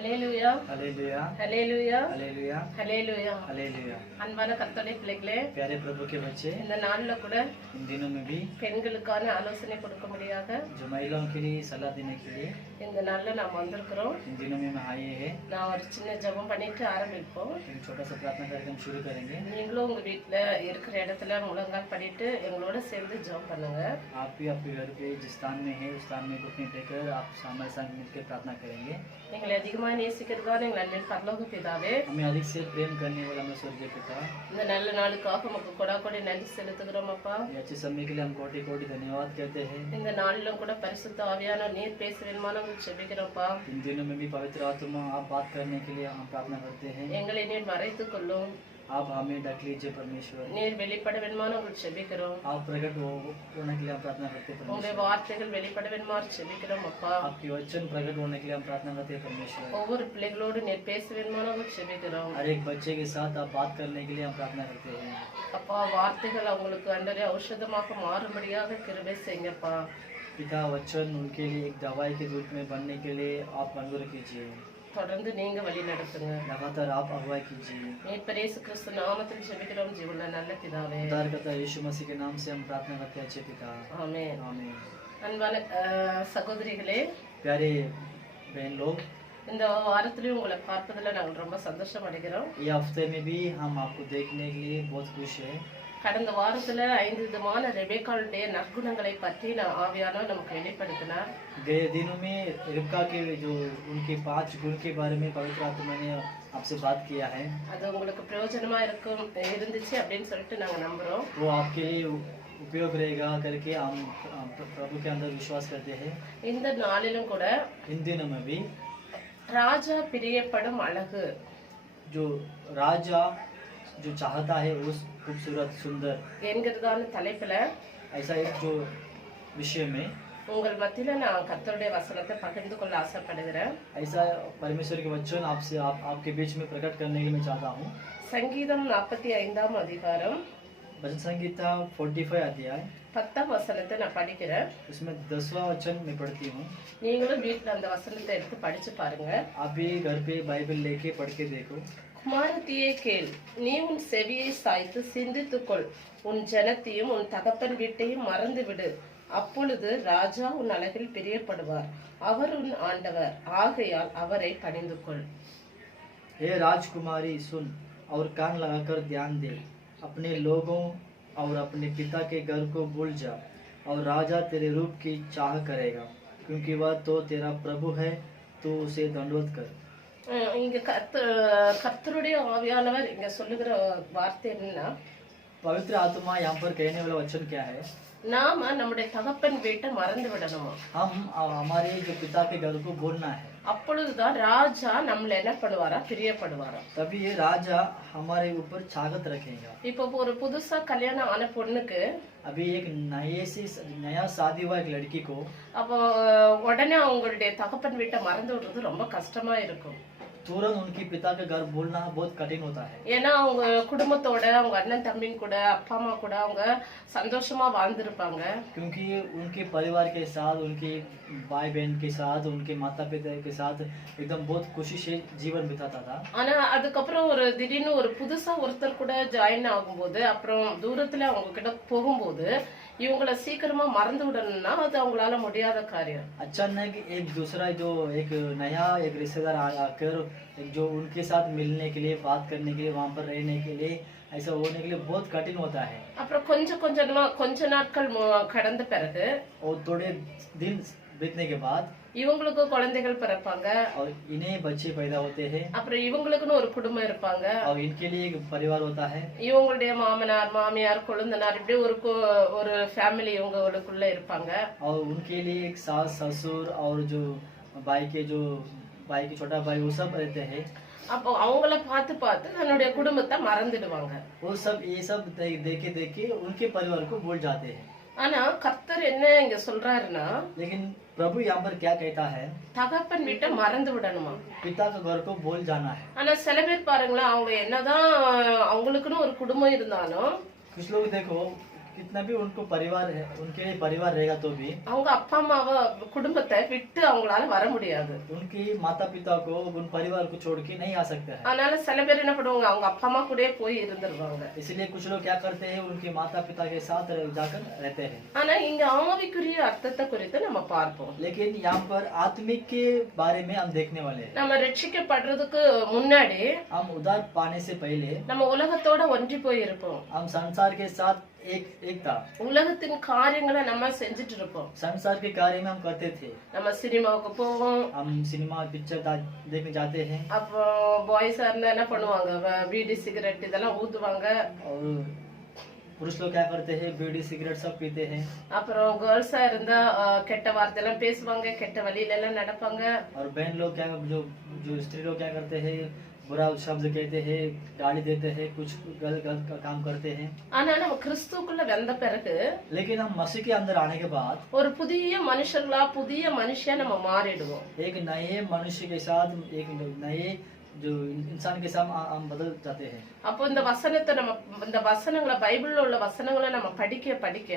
ஹல்லேலூயா hallelujah ஹல்லேலூயா hallelujah ஹல்லேலூயா hallelujah. அன்பான கர்த்தருடைய பிள்ளைகளே, प्यारे प्रभु के बच्चे, இந்த நாள்ல கூட इन दिनों में भी பெண்களுக்கான ஆலோசனை கொடுக்கும்படியாக जो महिलाओं के लिए सलाह देने के लिए இந்த நாள்ல நாம் வந்திருக்கிறோம். इन दिनों में हम आए हैं। நான் ஒரு சின்ன ஜெபம் பண்ணிட்டு ஆரம்பிப்போம். एक छोटा सा प्रार्थना कार्यक्रम शुरू करेंगे। நீங்களும் உங்க வீட்ல இருக்கிற இடத்துல முழங்கால் படிட்டு எங்களோட சேர்ந்து ஜெபம் பண்ணுங்க. आप भी आपके घर पे जिस स्थान में है उस स्थान में घुटने टेकर आप हमारे साथ मिलकर प्रार्थना करेंगे। எங்களை அதிகமாக நேசிக்கிறதான எங்கள் அன்பின் பரலோக பிதாவே, हमें अधिक से प्रेम करने वाला हमें स्वर्गीय पिता, இந்த நல்ல நாளுக்காக உமக்கு கொடாக்கொடி நன்றி செலுத்துகிறோம் அப்பா. ये अच्छे समय के लिए हम कोटि कोटि धन्यवाद कहते हैं। இந்த நாளிலும் கூட பரிசுத்த ஆவியான நீர் பேசுவேன்மான செபிக்கிறோம்ப்பா. इन दिनों में भी पवित्र आत्मा आप बात करने के लिए हम प्रार्थना करते हैं। எங்களை நீர் மறைத்துக் கொள்ளும், आप हमें ढक लीजिए परमेश्वर। நீர் வெளிப்பட வேண்டுமான செபிக்கிறோம். आप प्रकट होने के लिए हम प्रार्थना करते हैं உங்களுடைய परमेश्वर। வார்த்தைகள் வெளிப்பட வேண்டுமாறு செபிக்கிறோம் அப்பா. आपके वचन प्रकट होने के लिए हम प्रार्थना करते हैं परमेश्वर। ஒவ்வொரு பிள்ளைகளோடு நீர் பேச வேண்டுமான செபிக்கிறோம் हर एक बच्चे के साथ आप बात करने के लिए हम प्रार्थना करते हैं। அப்பா. வார்த்தைகள் அவங்களுக்கு அன்றே ஔஷதமாக மாறும்படியாக கிருபை செய்யுங்கப்பா. पिता वचन उनके लिए एक दवाई के रूप में बनने के लिए आप अनुग्रह कीजिए। தொடர்ந்து நீங்க வழி நடத்துங்க. लगातार आप अगुवाई कीजिए। மீட்பர் இயேசு கிறிஸ்து நாமத்தில் செபிக்கிறோம் ஜீவனுள்ள நல்ல பிதாவே, उद्धारकर्ता यीशु मसीह के नाम से हम प्रार्थना करते हैं अच्छे पिता, ஆமென். आमीन। அன்பான சகோதரிகளே, प्यारे बहन लोग, இந்த வாரத்திலையும் உங்களை பார்ப்பதில் நாங்கள் ரொம்ப சந்தோஷம் அடைகிறோம். ये हफ्ते में भी हम आपको देखने के लिए बहुत खुश है। கடந்த வாரத்துல 5 விதமான ரெபேக்காளுடைய நற்குணங்களை பற்றி ஆவியானவர் நமக்கு வெளிப்படுத்தினார். गए दिनों में रिबका के जो उनके 5 गुण के बारे में पवित्र आत्मा ने आपसे बात किया है। அது உங்களுக்கு பிரயோஜனமா இருந்துச்சு அப்படின்னு சொல்லிட்டு நாங்க நம்புறோம். वो आपके लिए उपयोग रहेगा करके हम प्रभु के अंदर विश्वास करते हैं। இந்த நாளிலும் கூட इन दिनों में भी ராஜா பிரியப்படும் அழகு, जो राजा जो चाहता है उस खूबसूरत सुंदर என்கிறதான தலைப்புல ऐसा एक जो विषय में உங்கள் மத்தியில நான் கர்த்தருடைய வசனத்தை பகிர்ந்து கொள்ள ஆசைப்படுகிறேன். ऐसा परमेश्वर के वचन आपसे आपके बीच में प्रकट करने के लिए मैं चाहता हूँ। சங்கீதம் 45ஆம் அதிகாரம் भजन संगीता 45 अध्याय 10ஆம் வசனத்தை நான் படிக்கிறேன். उसमें 10वां वचन मैं पढ़ती हूँ। நீங்களும் வீட்டுல அந்த வசனத்தை எடுத்து படிச்சு பாருங்க. आप भी घर पे बाइबल लेके पढ़ के देखो। குமாரத்தியே கேள், நீ உன் செவியை சாய்த்து சிந்தித்துக்கொள், உன் ஜனத்தையும் உன் தகப்பன் வீட்டையும் மறந்து விடு. அப்பொழுது ராஜா உன் அழகில் பிரியப்படுவார், அவர் உன் ஆண்டவர், ஆகையால் அவரை பணிந்து கொள். हे राजकुमारी सुन और कान लगाकर ध्यान दे, अपने लोगों और अपने पिता के घर को भूल जा, और राजा तेरे रूप की चाह करेगा, क्योंकि वह तो तेरा प्रभु है, तू उसे दंडवत कर। இங்க கர்த்தருடைய ஆவியானவர் இங்க சொல்லுகிற வார்த்தை என்னன்னா, पवित्र आत्मा यहाँ पर कहने वाला वचन क्या है? நாம நம்முடைய தகப்பன் வீட்டை மறந்து விடணுமா. हम हमारे जो पिता के घर को भूलना है, அப்பொழுதுதான் ராஜா நம்மள என்ன பண்ணுவாரா, பிரியப்படுவாரா. तभी ये राजा हमारे ऊपर छागत रखेगा। இப்போ ஒரு புதுசா கல்யாணம் ஆன பொண்ணுக்கு अभी एक नया शादी हुआ एक लड़की को அப்போ உடனே அவங்களுடைய தகப்பன் வீட்டை மறந்து விடுறது ரொம்ப கஷ்டமா இருக்கும். तुरंत उनके पिता के घर भूलना बहुत कठिन होता है, ஏன்னா அவங்க குடும்பத்தோட, அவங்க அண்ணன் தம்பிங்க கூட, அப்பா அம்மா கூட அவங்க சந்தோஷமா வாழ்ந்திருப்பாங்க. क्योंकि उनके परिवार के साथ, उनके भाई बहन के साथ, उनके माता पिता के साथ एकदम बहुत खुशी से जीवन बिताता था। ஆனா அதுக்கப்புறம் ஒரு திடீர்னு ஒரு புதுசா ஒருத்தர் கூட ஜாயின் ஆகும்போது, அப்புறம் தூரத்துல அவங்க கிட்ட போகும்போது இவங்களை சீக்கிரமா மறந்து விடணும்னா அது அவங்களால முடியாத காரியம். अचानक एक दूसरा जो एक नया एक रिश्तेदार आकर जो उनके साथ मिलने के लिए, बात करने के लिए, वहाँ पर रहने के लिए, ऐसा होने के लिए बहुत कठिन होता है। அப்புறம் கொஞ்ச நாட்கள் கடந்த பிறகு और थोड़े दिन बीतने के बाद இவங்களுக்கு குழந்தைகள் பிறப்பாங்க. और इन्हें बच्चे पैदा होते हैं, அப்புறம் இவங்களுக்குன்னு ஒரு குடும்பம் இருப்பாங்க. और इनके लिए एक परिवार होता है। இவங்களுடைய மாமனார், மாமியார், கொழுந்தனார், இப்படி ஒரு ஃபேமிலி இவங்களுக்குள்ள இருப்பாங்க. और उनके लिए एक सास ससुर और जो भाई के छोटा भाई वो सब रहते हैं। அப்போ அவங்கள பார்த்து பார்த்து தன்னுடைய குடும்பத்தை மறந்துடுவாங்க. वो सब ये सब देखे उनके परिवार को भूल जाते हैं। ஆனா கர்த்தர் என்ன இங்க சொல்றாருன்னா, लेकिन प्रभु यहाँ पर क्या कहता है? தகப்பன் வீட்டை மறந்து விடணுமா. पिता के घर को भूल जाना है। ஆனா சில பேர் பாருங்களேன், அவங்க என்னதான் அவங்களுக்குன்னு ஒரு குடும்பம் இருந்தாலும் कुछ लोग देखो कितना भी उनको परिवार है, उनके लिए परिवार रहेगा तो भी அவங்க அப்பா அம்மாவை குடும்பத்தை விட்டு அவங்களால வர முடியாது. उनकी माता पिता को उन परिवार को छोड़ के नहीं आ सकता है। அதனால சில பேர் என்ன பண்ணுவாங்க, அவங்க அப்பா அம்மா கூடயே போய் இருந்துருவாங்க. इसलिए कुछ लोग क्या करते हैं, उनके माता पिता के साथ जाकर रहते हैं। ஆனா இங்க ஆவிக்குரிய அர்த்தத்தை குறித்து நம்ம பார்ப்போம். लेकिन यहाँ पर आत्मिक के बारे में हम देखने वाले हैं। நம்ம ரட்சிக்கப்படுறதுக்கு முன்னாடி हम उद्धार पाने से पहले நம்ம உலகத்தோட ஒன்றி போய் இருப்போம். हम संसार के साथ एक था। உலகத்தின் காரியங்களை நம்ம செஞ்சுட்டு இருப்போம். संसार के कार्य में हम करते थे। நம்ம சினிமாவுக்கு போவோம். हम सिनेमा पिक्चर देखने जाते हैं। அப்போ பாய்ஸா இருந்தா என்ன பண்ணுவாங்க, பீடி சிகரெட் இதெல்லாம் ஊதுவாங்க. और पुरुष लोग क्या करते हैं, बीड़ी सिगरेट सब पीते हैं। அப்புறம் கேர்ள்ஸா இருந்தா கெட்ட வார்த்தையெல்லாம் பேசுவாங்க, கெட்ட வழியில எல்லாம் நடப்பாங்க. और बहन लोग क्या, जो स्त्री लोग क्या करते हैं, बुरा शब्द कहते हैं, गाली देते हैं, कुछ गलत गलत काम करते हैं। ஆனா நம்ம கிறிஸ்துக்குள்ள வந்த பிறகு लेकिन हम मसीह के अंदर आने के बाद ஒரு புதிய மனுஷங்களா புதிய மனுஷியா நம்ம மாறிடுவோம். एक नए मनुष्य के साथ, एक नए जो इंसान के साथ हम बदल जाते हैं। அப்போ இந்த வசனத்தை நம்ம இந்த வசனங்களை பைபிள்ல உள்ள வசனங்களை நம்ம படிக்க படிக்க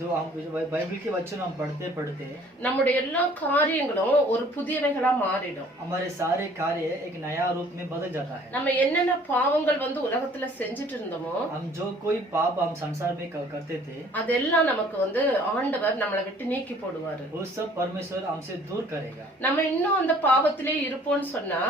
जो हम बाइबल के वचन हम पढ़ते पढ़ते நம்முடைய எல்லா காரியங்களும் ஒரு புதியவைகளா மாறிடும். हमारे सारे कार्य एक नया रूप में बदल जाता है। நம்ம என்னென்ன பாவங்கள் உலகத்துல செஞ்சுட்டு இருந்தோமோ हम जो कोई पाप हम संसार में करते थे, அதெல்லாம் நமக்கு ஆண்டவர் நம்மளை விட்டு நீக்கி போடுவாரு. वो सब परमेश्वर हमसे दूर करेगा। நம்ம இன்னும் அந்த பாவத்திலே இருப்போம்னு சொன்னா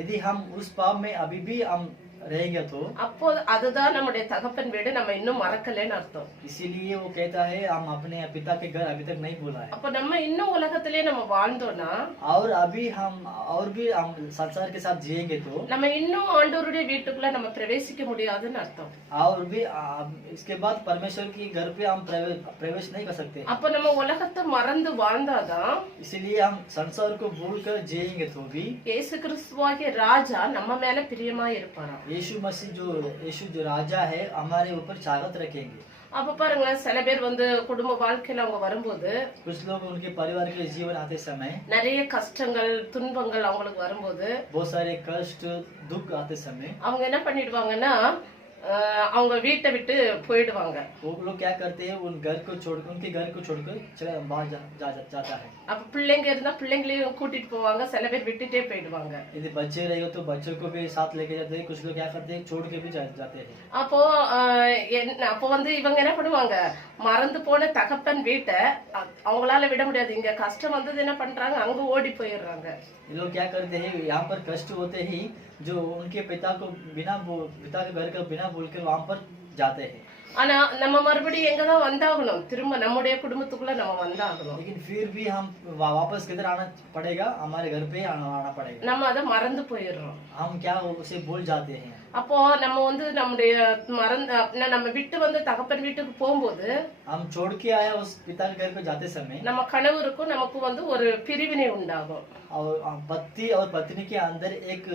यदि हम उस पाप में अभी भी हम रहेगा तो அப்போ அதுதான் நம்முடைய தகப்பன் வீடு, நம்ம இன்னும் மறக்கலன்னு அர்த்தம். इसीलिए वो कहता है हम अपने पिता के घर अभी तक नहीं बोला है। அப்ப நம்ம இன்னும் உலகத்திலே நம்ம வாழ்ந்தோம்னா और अभी हम और भी हम संसार के साथ जिएंगे तो நம்ம இன்னும் ஆண்டவருடைய வீட்டுக்குள்ள நம்ம பிரவேசிக்க முடியாதுன்னு அர்த்தம். और भी इसके बाद परमेश्वर के घर पे हम प्रवेश नहीं कर सकते। அப்ப நம்ம உலகத்தை மறந்து வாழ்ந்தாதான் इसलिए हम संसार को भूल कर जिएंगे तो भी இயேசு கிறிஸ்துவாகிய ராஜா நம்ம மேல பிரியமா இருப்பாராம். यीशु मसीह यीशु जो राजा है हमारे ऊपर चाहत रखेंगे। அப்ப பாருங்களேன், சில பேர் குடும்ப வாழ்க்கையில அவங்க வரும்போது कुछ लोग उनके परिवार के जीवन आते समय நிறைய கஷ்டங்கள் துன்பங்கள் அவங்களுக்கு வரும்போது बहुत सारे कष्ट दुख आते समय அவங்க என்ன பண்ணிடுவாங்கன்னா அவங்க வீட்டை விட்டு போயிடுவாங்க. वो लोग क्या करते हैं, उनके घर को छोड़कर चला बाहर जाता है। அப்ப பிள்ளைங்க இருந்தா பிள்ளைங்களையும் கூட்டிட்டு போவாங்க, சில பேர் விட்டுட்டே போயிடுவாங்க. यदि बच्चे रहेगा तो बच्चों को भी साथ लेके जाते हैं। कुछ लोग क्या करते हैं, छोड़ के भी जाते हैं। அப்போ அப்போ இவங்க என்ன பண்ணுவாங்க, மறந்து போன தகப்பன் வீட்டை அவங்களால விட முடியாது. இங்க கஷ்டம் என்ன பண்றாங்க, அங்க ஓடி போயிடுறாங்க. ये लोग क्या करते हैं, यहाँ पर कष्ट होते ही जो उनके पिता के घर का बिना बोलकर वहाँ पर जाते हैं। ஆனா நம்ம மறுபடியும் எங்கதான் வந்தாகணும், திரும்ப நம்முடைய குடும்பத்துக்குள்ள நம்ம வந்தாகணும். लेकिन फिर भी हम वापस किधर आना पड़ेगा, हमारे घर पे आना पड़ेगा। நம்ம அதை மறந்து போயிடுறோம். हम क्या उसे भूल जाते हैं। அப்போ நம்ம நம்முடைய நம்ம விட்டு தகப்பன் வீட்டுக்கு போகும்போது हम छोड़ के आया उस पिता के घर पे जाते समय நம்ம கணவருக்கும் நமக்கு ஒரு பிரிவினை உண்டாகும். और पति और पत्नी के अंदर एक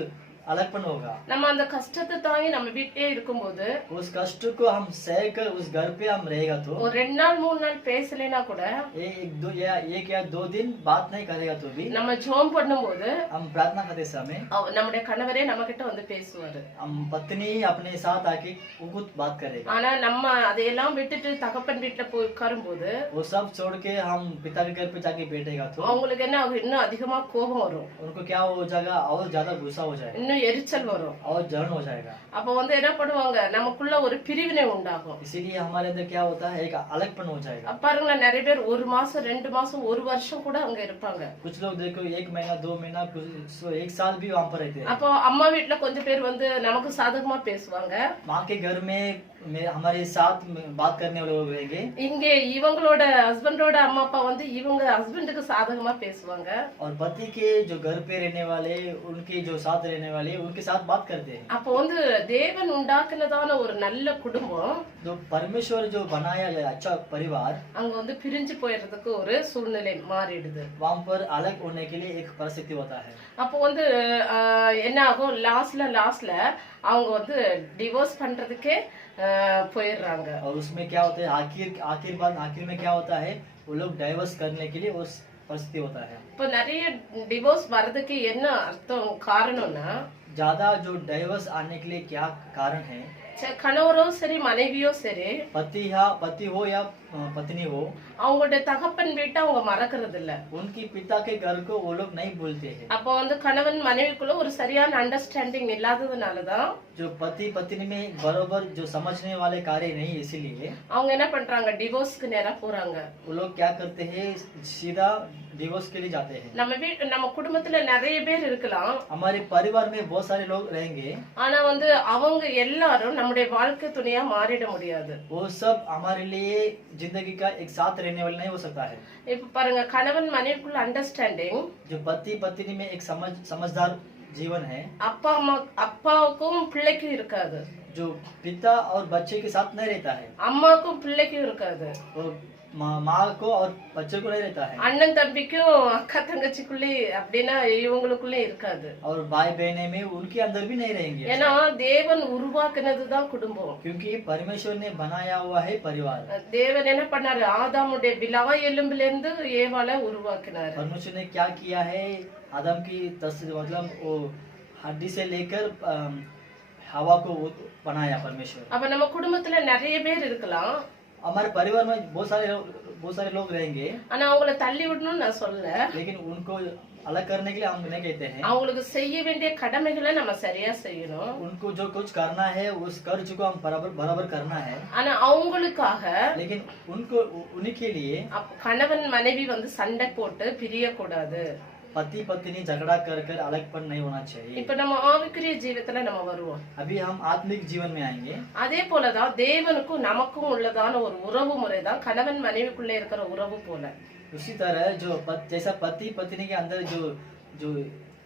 अलगपन होगा। நம்ம அந்த கஷ்டத்தை தாங்கி நம்ம வீட்டே இருக்கும்போது उस कष्ट को हम सह कर उस घर पे हम रहेगा तो ஒரு 2 நாள் 3 நாள் பேசலைனா கூட एक या 2 दिन बात नहीं करेगा तो भी நம்ம ஜெபம் பண்ணும்போது हम प्रार्थना करते समय நம்முடைய கணவரே நம்ம கிட்ட பேசுவாரு। हम पत्नी अपने साथ आके कुछ बात करेगा। ஆனா நம்ம அதையெல்லாம் விட்டுட்டு தகப்பன் வீட்ல போய் உட்காரும்போது वो सब छोड़ के हम पिता के घर पे जाके बैठेगा तो அவங்களுக்கு இன்னும் அதிகமா கோபம் வரும்। उनको क्या हो जाएगा, और ज्यादा गुस्सा हो जाएगा, இன்னும் எரிச்சல் வரும், और जलन हो जाएगा। அப்ப என்ன பண்ணுவாங்க, நமக்குள்ள ஒரு பிரிவினை உண்டாகும்। इसीलिए हमारे अंदर क्या होता है, एक अलगपन हो जाएगा। பாருங்களேன், நிறைய பேர் 1 மாசம் 2 மாசம் 1 வருஷம் கூட அங்க இருப்பாங்க। कुछ लोग देखो 1 महीना 2 महीना 1 साल भी वहाँ पर रहते हैं। அப்போ அம்மா வீட்ல கொஞ்சம் பேர் நமக்கு சாதகமா பேசுவாங்க, माँ के घर में हमारे साथ बात करने वाले लोग रहेंगे। இங்க இவங்களோட ஹஸ்பண்டோட அம்மா அப்பா இவங்க ஹஸ்பண்டுக்கு சாதகமா பேசுவாங்க। और पति के जो घर पे रहने वाले, उनके जो साथ रहने वाले, उनके साथ बात करते हैं। அப்போ தேவன் உண்டாக்குனதான ஒரு நல்ல குடும்பம், जो परमेश्वर जो बनाया है अच्छा परिवार, அங்க பிரிஞ்சு போயிடுறதுக்கு ஒரு சூழ்நிலை மாறிடுது। वहाँ पर अलग होने के लिए एक परिस्थिति होता है। அப்போ என்ன ஆகும், லாஸ்ட்ல அவங்க டிவோர்ஸ் பண்றதுக்கே போயிடுறாங்க। और उसमें क्या होता है, आखिर में क्या होता है, वो लोग डाइवर्स करने के लिए उस परिस्थिति होता है। இப்போ நிறைய டிவோர்ஸ் வர்றதுக்கு என்ன அர்த்தம் காரணம்னா, ज्यादा जो डाइवर्स आने के लिए क्या कारण है, கணவரோ சரி மனைவியோ சரி पति हो या पत्नी हो, அவங்களுடைய தகப்பன் வீட்டை அவங்க மறக்கிறது இல்ல. उनकी पिता के घर को वो लोग नहीं भूलते हैं। அப்போ வந்து கணவன் மனைவிக்குள்ள ஒரு சரியான அண்டர்ஸ்டாண்டிங் இல்லாததுனாலதான் जो पति पत्नी में बराबर जो समझने वाले कार्य नहीं, इसीलिए அவங்க என்ன பண்றாங்க, டிவோர்ஸ்க்கு நேரா போறாங்க. वो लोग क्या करते हैं, सीधा डिवोर्स के लिए जाते हैं। நம்ம குடும்பத்துல நிறைய பேர் இருக்கலாம், हमारे परिवार में बहुत सारे लोग रहेंगे, ஆனா வந்து அவங்க எல்லாரும் நம்முடைய வாழ்க்கை துணையா மாறிட முடியாது. वो सब हमारे लिए जिंदगी का एक साथ रहने वाला नहीं हो सकता है। இப்ப பாருங்க, கணவன் மனைவிக்குள்ள அண்டர்ஸ்டாண்டிங், जो पति पत्नी में एक समझदार जीवन है, அப்பாவுக்கும் பிள்ளைக்கும் இருக்காது, जो पिता और बच्चे के साथ नहीं रहता है, அம்மாவுக்கும் பிள்ளைக்கும் இருக்காது, और माँ को और बच्चे को नहीं रहता है, அண்ணன் தம்பிக்கும் அக்கா தங்கச்சிக்குள்ளே அப்படின்னா இவங்களுக்குள்ளே இருக்காது, और भाई बहने में उनके अंदर भी नहीं रहेंगे। ஏன்னா தேவன் உருவாக்குனதுதான் குடும்பம். क्योंकि परमेश्वर ने बनाया हुआ है परिवार। தேவன் என்ன பண்ணாரு, ஆதாமுடைய விலா எலும்புல இருந்து ஏவாளை உருவாக்கினாரு. परमेश्वर ने क्या किया है, आदम की मतलब वो हड्डी से लेकर हवा को बनाया परमेश्वर। அப்ப நம்ம குடும்பத்துல நிறைய பேர் இருக்கலாம், हमारे परिवार में बहुत सारे लोग रहेंगे, ஆனா அவங்கள தள்ளி விடணும்னு நான் சொல்லல, लेकिन उनको अलग करने के लिए हम नहीं कहते हैं। அவங்களுக்கு செய்ய வேண்டிய கடமைகளை நம்ம சரியா செய்யணும். उनको जो कुछ करना है उस कर्ज को हम बराबर करना है, ஆனா அவங்களுக்காக लेकिन उनको उन्हीं के लिए கணவன் மனைவி வந்து சண்டை போட்டு பிரிய கூடாது, पति पत्नी झगड़ा कर अलगपन नहीं होना चाहिए। இப்ப நம்ம ஆவிக்குரிய ஜீவிதத்துல நம்ம வருவோம். अभी हम आत्मिक जीवन में आएंगे। அதே போலதான் தேவனுக்கும் நமக்கும் உள்ளதான ஒரு உறவு முறைதான் கணவன் மனைவிக்குள்ள இருக்கிற உறவு போல. उसी तरह जैसा पति पत्नी के अंदर जो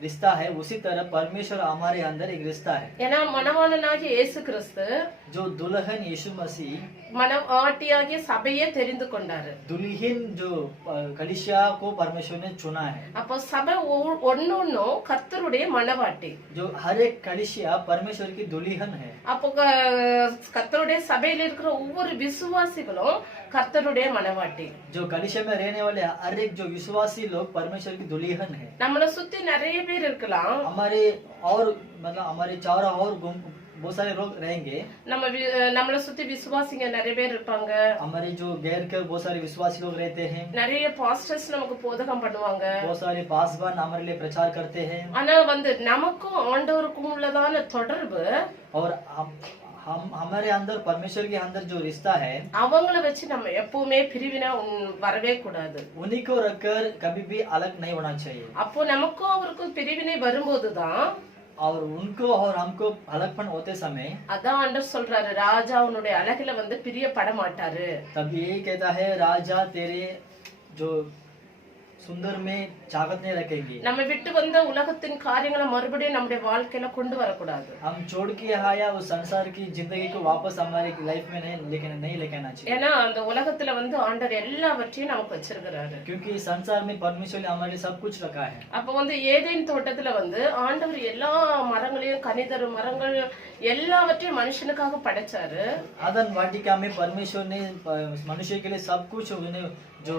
रिश्ता है, उसी तरह परमेश्वर हमारे अंदर एक रिश्ता है। ஏன்னா மணவாளனாகிய இயேசு கிறிஸ்து जो दुल्हन यीशु मसीह மணவாட்டியாகிய சபையை தெரிந்து கொண்டாரு, दुल्हन जो कलीसिया को परमेश्वर ने चुना है। அப்போ சபை ஒன்னொன்னும் கர்த்தருடைய மணவாட்டி, जो हर एक कलीसिया परमेश्वर की दुल्हन है। அப்போ கர்த்தருடைய சபையில இருக்கிற ஒவ்வொரு விசுவாசிகளும் கர்த்தருடைய மணவாட்டி. जो कलीसिया में रहने वाले हर एक जो विश्वासी लोग परमेश्वर की दुल्हन है। நம்மள சுத்தி நிறைய பேர் இருக்கலாம், हमारे चारों और बहुत सारे लोग रहेंगे, நம்மள சுத்தி விசுவாசிங்க நிறைய பேர் இருப்பாங்க, हमारे जो गैर के बहुत सारे विश्वासी लोग रहते हैं, நிறைய பாஸ்டர்ஸ் நமக்கு போதகம் பண்ணுவாங்க, बहुत सारे पासवान हमारे लिए प्रचार करते हैं। ஆனா வந்து நமக்கும் ஆண்டவருக்கும் உள்ளதான தொடர்பு, और हम हमारे अंदर परमेश्वर के अंदर जो रिश्ता है, அவங்கள வச்சு நம்ம எப்பவுமே பிரிவினை வரவே கூடாது, उन्हीं को रखकर कभी भी अलग नहीं होना चाहिए। அப்போ நமக்கும் அவருக்கும் பிரிவினை வரும்போதுதான், और उनको और हमको अलगपन होते समय அதான் ஆண்டவர் சொல்றாரு, ராஜா உன்னுடைய அழகுல வந்து பிரியப்பட மாட்டாரு. तब यही कहता है, राजा तेरे जो सुंदर में चाकत नहीं रखेंगे। நம்ம விட்டு வந்த உலகத்தின் காரியங்களை மறுபடியும் நம்முடைய வாழ்க்கையில கொண்டு வரக்கூடாது. हम छोड़ के आया उस संसार की जिंदगी को वापस हमारी लाइफ में नहीं लेके आना चाहिए। ஏன்னா அந்த உலகத்துல வந்து ஆண்டவர் எல்லாவற்றையும் நமக்கு வச்சிருக்கிறாரு. क्योंकि संसार में परमेश्वर ने हमारे लिए सब कुछ रखा है। அப்ப வந்து ஏதேன் தோட்டத்துல வந்து ஆண்டவர் எல்லா மரங்களையும், கனிதரும் மரங்கள் எல்லாவற்றையும் மனுஷனுக்காக படைச்சாரு. आदन वाटिका में परमेश्वर ने मनुष्य के लिए सब कुछ, उन्हें जो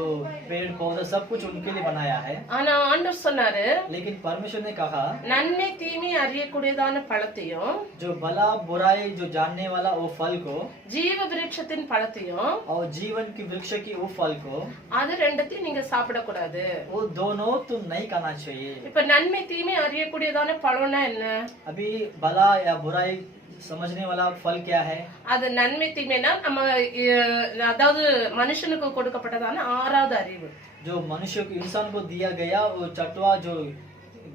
पेड़ पौधा सब कुछ उनके लिए बनाया है। ஆனா ஆண்டவர் சொன்னாரு, लेकिन परमेश्वर ने कहा, நன்மை தீமை அறியக்கூடியதான பழத்தையும், जो भला बुराई जो जानने वाला वो फल को, ஜீவ விருட்சத்தின் பழத்தையும், और जीवन की वृक्ष की वो फल को, அது ரெண்டத்தையும் நீங்க சாப்பிடக்கூடாது. वो दोनों तुम नहीं खाना चाहिए। இப்ப நன்மை தீமை அறியக்கூடியதான பழம்னா என்ன? अभी भला या बुराई समझने वाला फल क्या है? அது நன்மை தீமைனா நம்ம அதாவது மனுஷனுக்கு கொடுக்கப்பட்டதான ஆறாவது அறிவு, जो मनुष्य को इंसान को दिया गया वो चटवा जो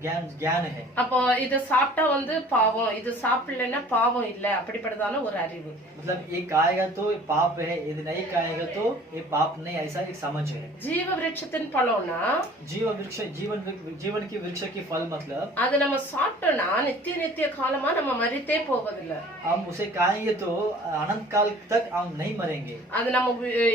ज्ञान है। அப்போ இத சாப்பிட்டா வந்து பாவம், இது சாப்பிடலன்னா பாவம் இல்ல, அப்படிப்பட்டதான ஒரு அறிவு. मतलब ये खाएगा तो ये पाप है, यदि नहीं खाएगा तो ये पाप नहीं, ऐसा एक समझ है। ஜீவ விருட்சத்தின் பழம்னா जीवन की वृक्ष की फल मतलब அது நம்ம சாப்பிட்டோம்னா நித்திய காலமா நம்ம மரித்தே போவதில்லை, हम उसे खाएंगे तो अनंत काल तक हम नहीं मरेंगे, அது நம்ம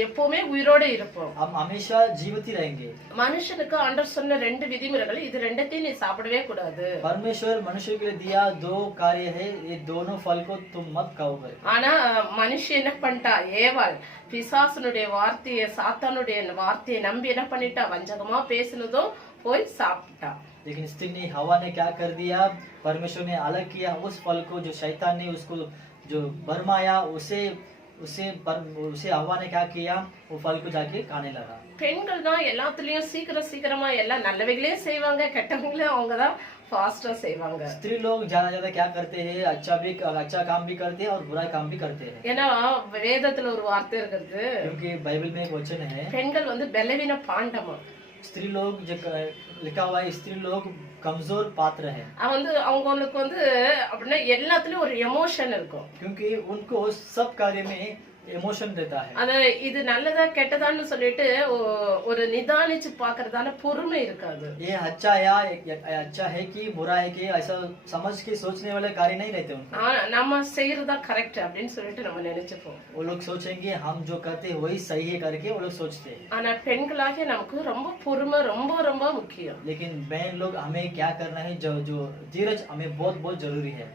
எப்பவுமே உயிரோட இருப்போம், हम हमेशा जीवित ही रहेंगे। மனுஷனுக்கு ஆண்டவர் சொன்ன ரெண்டு விதிமுறைகள், இது ரெண்டத்தையும் நீ சாப்பிடவே கூடாது. परमेश्वर मनुष्य के लिए दिया दो कार्य है, ये दोनों फल को तुम मत खाओ। ஆனா மனுஷன் என்ன பண்ணிட்டா, ஏவாள் பிசாசனுடைய வார்த்தையை, சாத்தானுடைய வார்த்தையை நம்பி என்ன பண்ணிட்டா, வஞ்சகமா பேசினதும் போய் சாப்பிட்டா. लेकिन स्त्री ने, हवा ने क्या कर दिया, परमेश्वर ने अलग किया उस फल को, जो शैतान ने उसको जो बरमाया उसे उसे उसे हवा ने क्या किया, वो फल को जाके खाने लगा। பெண்கள் தான் எல்லாத்துலயும் சீக்கிரமா எல்லாம் நல்லவைகளையும் செய்வாங்க, கெட்டவங்களையும் அவங்க தான் ஃபாஸ்டா செய்வாங்க. स्त्री लोग ज्यादा ज्यादा क्या करते हैं, अच्छा काम भी करते हैं और बुरा काम भी करते हैं। ஏன்னா வேதத்துல ஒரு வார்த்தை இருக்குது, क्योंकि बाइबल में एक वचन है, பெண்கள் வந்து பலவீன பாண்டமா, स्त्री लोग जो लिखा हुआ है, स्त्री लोग कमजोर पात्र है। வந்து அவங்களுக்கு வந்து அப்படின்னா எல்லாத்துலயும் ஒரு எமோஷன் இருக்கும், क्योंकि उनको सब कार्य में इमोशन रहता है। அது இது நல்லதா கெட்டதான்னு சொல்லிட்டு ஒரு நிதானிச்சு பாக்குறதான பொறுமை இருக்காது। ये अच्छा है कि बुरा है कि ऐसा समझ के सोचने वाले कार्य नहीं रहते उनको। நம்ம செய்யறதா கரெக்ட் அப்படின்னு சொல்லிட்டு நம்ம நினைச்சுப்போம்। वो लोग सोचेंगे हम जो करते हैं वही सही है करके वो लोग सोचते हैं। ஆனா பெண்களாகிய நமக்கு ரொம்ப பொறுமை ரொம்ப ரொம்ப முக்கியம்। लेकिन बहन लोग हमें क्या करना है, जो धीरज हमें बहुत बहुत जरूरी है।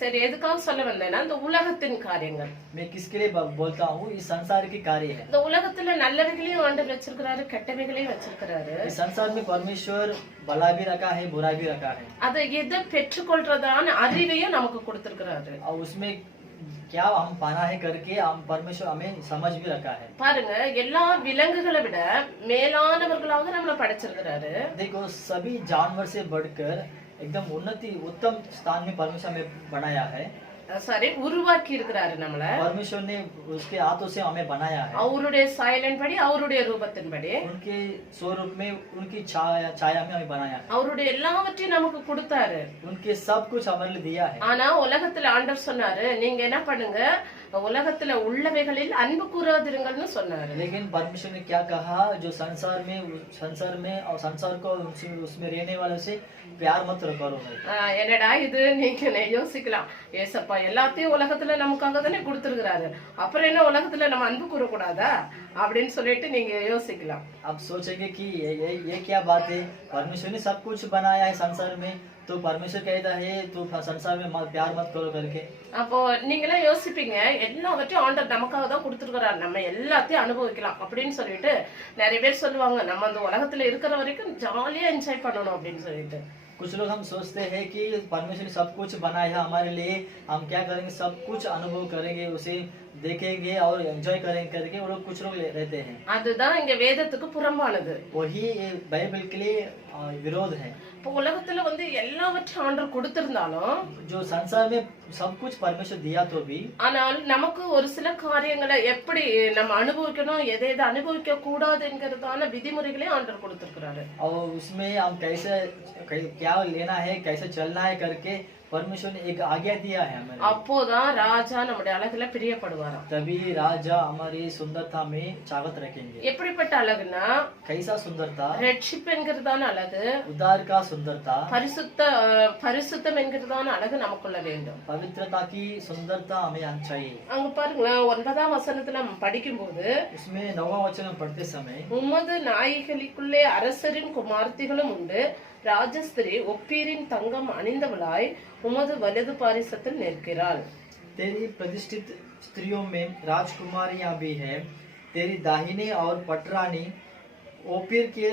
சரி, எதுக்காக சொல்ல வந்தேன்னா இந்த உலகத்தின் காரியங்கள், मैं किसके लिए बोलता हूँ, इस संसार के कार्य है। இந்த உலகத்துல நல்லவைகளையும் ஆண்டவர் வச்சிருக்கிறாரு, கெட்டவைகளையும் வச்சிருக்கிறாரு। इस संसार में परमेश्वर भला भी रखा है, बुरा भी रखा है। அதை எதை பெற்றுக்கொள்றதான அறிவையும் நமக்கு கொடுத்திருக்கிறாரு। और उसमें क्या हम पाना है करके हम परमेश्वर हमें समझ भी रखा है। பாருங்க, எல்லா விலங்குகளை விட மேலானவர்களாக நம்மள படைச்சிருக்கிறாரு। देखो, सभी जानवर से बढ़कर एकदम उत्तम स्थान में परमेश्वर हमें बनाया है। சாரி, உருவாக்கி இருக்கிறாரு நம்மள। परमेश्वर ने उसके हाथों से हमें बनाया है, அவருடைய சாயலின் படி, அவருடைய ரூபத்தின் படி, उनके स्वरूप में, उनकी छाया में हमें बनाया है। அவருடைய எல்லாவற்றையும் நமக்கு கொடுத்தாரு, उनके सब कुछ हमारे लिए दिया है। ஆனா உலகத்துல ஆண்டவர் சொன்னாரு, நீங்க என்ன பண்ணுங்க, உலகத்துல உள்ளவைகளில் அன்பு கூறாதிருங்கள்னு சொன்னாரு। लेकिन परमेश्वर ने क्या कहा, जो संसार में और संसार को उसमें रहने वालों से प्यार मत करो। என்னடா இது, நீங்க யோசிக்கலாம், ஏசப்பா எல்லாத்தையும் உலகத்துல நமக்காக தானே கொடுத்திருக்கிறாரு, அப்புறம் என்ன உலகத்துல நம்ம அன்பு கூறக்கூடாதா அப்படின்னு சொல்லிட்டு நீங்க யோசிக்கலாம்। अब सोचेंगे कि ये क्या बात है, परमेश्वर ने सब कुछ बनाया है संसार में, तो परमेश्वर कहता है तो संसार में प्यार मत करो करके। அப்போ நீங்களாம் யோசிப்பீங்க, எல்லாவற்றையும் ஆண்டவர் நமக்காக தான் கொடுத்துருக்கிறாரு, நம்ம எல்லாத்தையும் அனுபவிக்கலாம் அப்படின்னு சொல்லிட்டு நிறைய பேர் சொல்லுவாங்க, நம்ம அந்த உலகத்துல இருக்கிற வரைக்கும் ஜாலியா என்ஜாய் பண்ணணும் அப்படின்னு சொல்லிட்டு। कुछ लोग हम सोचते हैं कि परमेश्वर ने सब कुछ बनाया है हमारे लिए, हम क्या करेंगे, सब कुछ अनुभव करेंगे, उसे देखेंगे और एंजॉय करेंगे करके वो लोग कुछ लोग रहते हैं। அதுதான் இங்க வேதத்துக்கு புறம்பானது, वही बाइबल के लिए विरोध है। இப்போ உலகத்துல வந்து எல்லாவற்றையும் ஆண்டவர் கொடுத்திருந்தாலும், जो संसार में सब कुछ परमेश्वर दिया तो भी, ஆனால் நமக்கு ஒரு சில காரியங்களை எப்படி நம்ம அனுபவிக்கணும், எதை அனுபவிக்க கூடாது என்கிறதான விதிமுறைகளே ஆண்டவர் கொடுத்திருக்கிறாரு। और उसमें हम कैसे क्या लेना है, कैसे चलना है करके परमेश्वर ने एक आज्ञा दिया है हमें। அப்போதான் ராஜா நம்முடைய அழகுல பிரியப்படுவாராம்। तभी राजा हमारी सुंदरता में चाहत रखेंगे। எப்படிப்பட்ட அழகுனா, कैसा सुंदरता, ரட்சிப்பு என்கிறதான அழகு, उद्धार का सुंदरता, பரிசுத்தம் என்கிறதான அழகு நமக்குள்ள வேண்டும்। पवित्रता की सुंदरता हमें चाहिए। அங்க பாருங்களேன், 9ஆம் வசனத்துல நம்ம படிக்கும்போது, उसमें 9वां वचन में पढ़ते समय, உமது நாயகிகளுக்குள்ளே அரசரின் குமார்த்திகளும் உண்டு, ராஜஸ்திரி ஒப்பீரின் தங்கம் அணிந்தவளாய் உமது வலது பாரிசத்தில் நிற்கிறாள்। तेरी प्रतिष्ठित स्त्रियों में राजकुमारियां भी है, तेरी दाहिने और पटरानी ओपीर के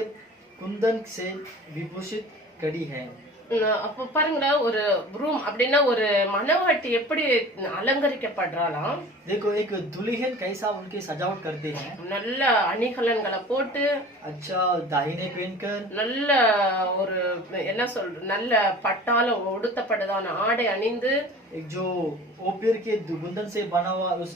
कुंदन से विभूषित कड़ी है। அப்ப பாருங்களேன், ஒரு ரூம் அப்படின்னா ஒரு மணவாட்டி எப்படி அலங்கரிக்கப்படுறாளாம்। देखो, एक दुल्हन कैसा उनकी सजावट करते हैं, நல்ல அணிகலன்களை போட்டு, अच्छा दाहिने पहनकर, நல்ல ஒரு என்ன நல்ல பட்டால உடுத்தப்பட்டதான ஆடை அணிந்து, एक जो ओपीर के गुंदन से बना हुआ उस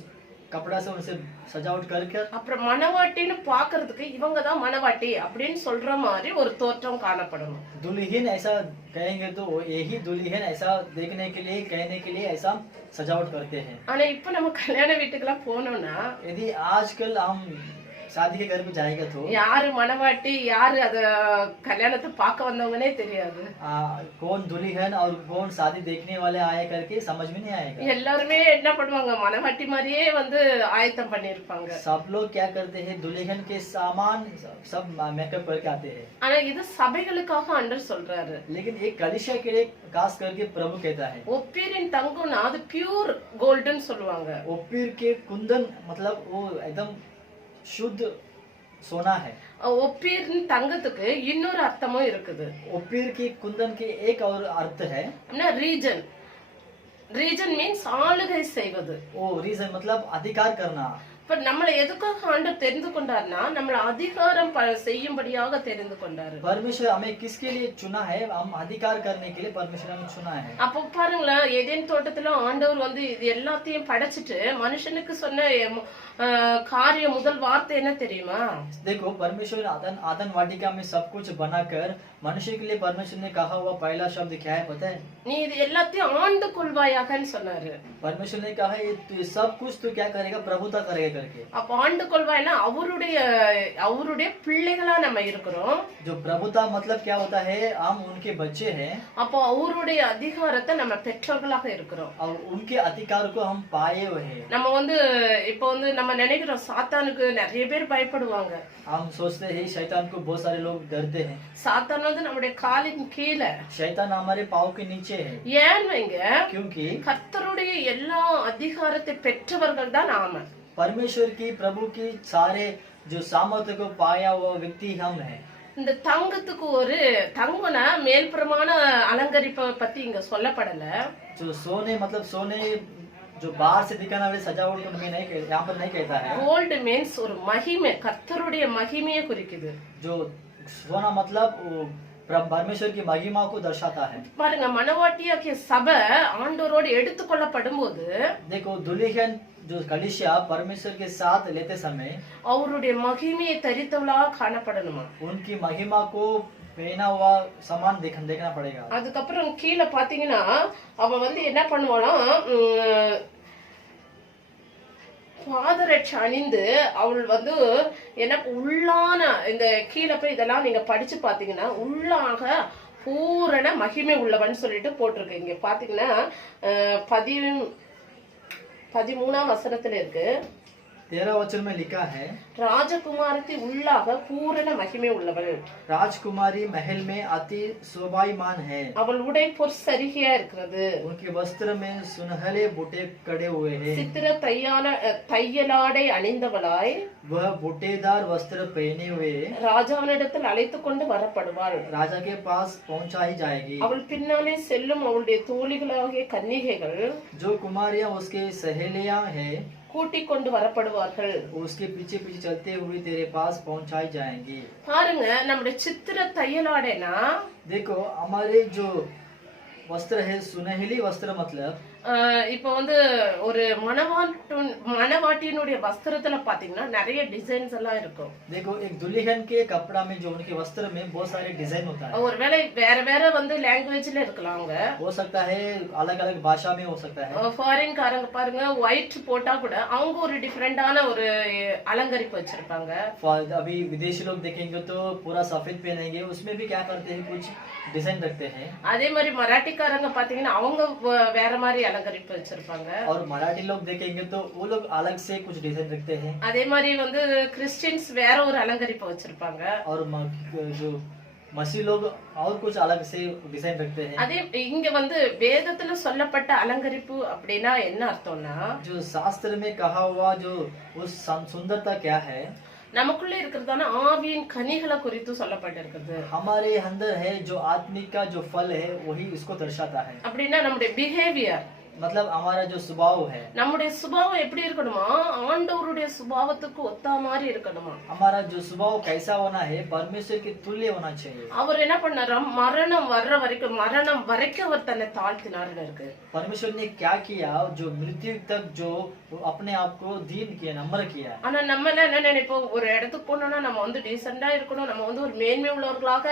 कपड़ा से उनसे सजावट करके, அப்புறம் மணவாட்டின்னு பாக்குறதுக்கு இவங்க தான் மணவாட்டி அப்படின்னு சொல்ற மாதிரி ஒரு தோற்றம் காணப்படும்। दुल्हन ऐसा कहेंगे तो यही दुल्हन ऐसा देखने के लिए, कहने के लिए ऐसा सजावट करते हैं। ஆனா இப்ப நம்ம கல்யாண வீட்டுக்கெல்லாம் போனோம்னா, यदि आजकल हम शादी के घर में जाएगा तो யாரு மணவாட்டி, யாரு அத கல்யாணத்தை பார்க்க வந்தவங்கனே தெரியாது। कौन दुल्हन और कौन शादी देखने वाले आए करके समझ में नहीं आएगा। எல்லாருமே என்ன பண்ணுவாங்க, மணவாட்டி மாதிரியே வந்து ஆயத்தம் பண்ணிருப்பாங்க। सब लोग क्या करते हैं, दुल्हन के सामान सब मेकअप करके आते हैं। ஆனா இது சபைகளுக்காக ஆண்டவர் சொல்றாரு। लेकिन एक कलीसिया के लिए खास करके प्रभु कहता है, ஒப்பீரின் தங்கம்னா அது பியூர் கோல்டுன்னு சொல்லுவாங்க। ओपीर के कुंदन मतलब वो एकदम शुद्ध सोना है। ஒப்பீரின் தங்கத்துக்கு இன்னொரு அர்த்தமும் இருக்குது। ओपीर के कुंदन के एक और अर्थ है, ரீஜன், ரீஜன் மீன்ஸ் ஆளுகை செய்வது. वो रीजन मतलब अधिकार करना. இப்ப நம்மளை எதுக்காக ஆண்டவர் தெரிந்து கொண்டார்னா நம்மள அதிகாரம் செய்யும்படியாக தெரிந்து கொண்டாரு. परमेश्वर हमें किसके लिए चुना है? हम अधिकार करने के लिए परमेश्वर हमें चुना है. அப்போ பாருங்களேன், ஏதேன் தோட்டத்துல ஆண்டவர் வந்து இது எல்லாத்தையும் படைச்சிட்டு மனுஷனுக்கு சொன்ன காரிய முதல் வார்த்தை என்ன தெரியுமா? देखो, परमेश्वर आदन वाटिका में सब कुछ बनाकर मनुष्य के लिए परमेश्वर ने कहा हुआ पहला शब्द क्या है पता है? நீ இது எல்லாத்தையும் ஆண்டு கொள்வாயாகன்னு சொன்னாரு. परमेश्वर ने कहा ये सब कुछ तू क्या करेगा? प्रभुता करेगा करके. அப்ப ஆண்டு கொள்வாய்னா அவருடைய பிள்ளைகளா நம்ம இருக்கிறோம். जो प्रभुता मतलब क्या होता है? हम उनके बच्चे हैं. அப்போ அவருடைய அதிகாரத்தை நம்ம பெற்றவர்களாக இருக்கிறோம். और उनके अधिकार को हम पाए हुए हैं. நம்ம வந்து இப்போ வந்து நம்ம நினைக்கிறோம் சாத்தானுக்கு நிறைய பேர் பயப்படுவாங்க. हम सोचते हैं शैतान को बहुत सारे लोग डरते हैं. சாத்தான் வந்து நம்முடைய காலின் கீழே. शैतान हमारे पाँव के नीचे है. ஏன் வைங்க? क्योंकि கர்த்தருடைய எல்லா அதிகாரத்தை பெற்றவர்கள் தான் நாம. परमेश्वर की प्रभु की सारे जो सामर्थ्य को पाया हुआ व्यक्ति हम हैं. இந்த தங்கத்துக்கு ஒரு தங்கம்னா மேல்புறமான அலங்கரிப்பை பத்தி இங்க சொல்லப்படல. जो सोने मतलब सोने जो बाहर से दिखाने वाले सजावट को मैं नहीं यहाँ पर नहीं कहता है. கோல்டு மீன்ஸ் ஒரு மகிமை, கர்த்தருடைய மகிமையை குறிக்குது. जो सोना मतलब परमेश्वर की महिमा को दर्शाता है. பாருங்க, மனவாட்டியாகிய சபை ஆண்டவரோடு எடுத்துக்கொள்ளப்படும் போது देखो, दुल्हन जो कलीसिया परमेश्वर के साथ लेते समय அவருடைய மகிமையை தரித்தவளாக காணப்படணுமா. उनकी महिमा को पहना हुआ सामान देखना पड़ेगा. அதுக்கப்புறம் கீழே பாத்தீங்கன்னா அவ வந்து என்ன பண்ணுவானா, பாதரட்சை அணிந்து அவள் வந்து என்ன உள்ளான இந்த கீழே போய் இதெல்லாம் நீங்க படிச்சு பாத்தீங்கன்னா உள்ளாக பூரண மகிமை உள்ளவன் சொல்லிட்டு போட்டிருக்கு. இங்க பாத்தீங்கன்னா 13ஆம் வசனத்துல இருக்கு. 13 वचन में लिखा है, ராஜகுமாரத்தி உள்ளாக பூரண மகிமை உள்ளவள். राजकुमारी महल में अति शोभायमान है. அவள் உடை பொற்சரிகையா இருக்கிறது. उनके वस्त्र में सुनहले बूटे कड़े हुए हैं. சித்திர தையலாடை அணிந்தவளாய் वह बूटेदार वस्त्र पहने हुए ராஜாவினிடத்தில் அழைத்து கொண்டு வரப்படுவாள். राजा के पास पहुंचाई जाएगी. அவள் பின்னாலே செல்லும் அவளுடைய தோழிகளாகிய கன்னிகைகள் जो कुमारियां उसके सहेलियां हैं கூட்டிக் கொண்டு வரப்படுவார்கள். उसके पीछे पीछे चलते हुए तेरे पास पहुंचाई जाएंगी. பாருங்க, நம்முடைய சித்திர தையலாடைனா देखो, हमारे जो वस्त्र है सुनहली वस्त्र मतलब இப்ப வந்து ஒரு மணவாட்டியினுடைய வஸ்திரத்துல பாத்தீங்கன்னா நிறைய டிசைன்ஸ் எல்லாம் இருக்கும். देखो, एक दुल्हन के कपड़ा में जो उनके वस्त्र में बहुत सारे डिजाइन होता है. ஒருவேளை வேற வேற வந்து லாங்குவேஜ்ல இருக்கலாங்க. हो सकता है अलग अलग भाषा में हो सकता है. ஃபாரின் காரங்க பாருங்க ஒயிட் போட்டா கூட அவங்க ஒரு டிஃபரெண்டான ஒரு அலங்கரிப்பு வச்சிருப்பாங்க. अभी विदेशी लोग देखेंगे तो पूरा सफेद पहनेंगे, उसमें भी क्या करते हैं कुछ डिजाइन रखते हैं. அதே மாதிரி மராட்டிக்காரங்க பாத்தீங்கன்னா அவங்க வேற மாதிரி அலங்கரிப்பு வச்சிருப்பாங்க. और मराठी लोग देखेंगे तो वो लोग अलग से कुछ डिजाइन रखते हैं. அதே மாதிரி வந்து கிறிஸ்டியன்ஸ் வேற ஒரு அலங்கரிப்பு வச்சிருப்பாங்க. और जो मसीह लोग और कुछ अलग से डिजाइन रखते हैं. அதே இங்க வந்து வேதத்துல சொல்லப்பட்ட அலங்கரிப்பு அப்படின்னா என்ன அர்த்தம்னா, जो शास्त्र में कहा हुआ जो उस सुंदरता क्या है, நமக்குள்ள இருக்கிறதான ஆவியின் கனிகளை குறித்து சொல்லப்பட்டிருக்கிறது. हमारे अंदर है जो आत्मिक का जो फल है वही इसको दर्शाता है. அப்படின்னா நம்முடைய பிஹேவியர் मतलब हमारा जो स्वभाव है, நம்முடைய சுபாவம் எப்படி இருக்கணுமா, ஆண்டவருடைய சுபாவத்துக்கு ஒத்த மாதிரி இருக்கணுமா. हमारा जो स्वभाव कैसा होना है परमेश्वर के तुल्य होना चाहिए. அவர் என்ன பண்ணாரு, மரணம் வரைக்கும் அவர் தன்னை தாழ்த்தினார்னு இருக்கு. परमेश्वर ने क्या किया, जो मृत्यु तक जो अपने आप को दीन किया, नम्र किया. ஆனா நம்ம என்ன நினைப்போம், ஒரு இடத்துக்கு போனோம்னா நம்ம வந்து டீசெண்டா இருக்கணும், நம்ம வந்து ஒரு மேன்மை உள்ளவர்களாக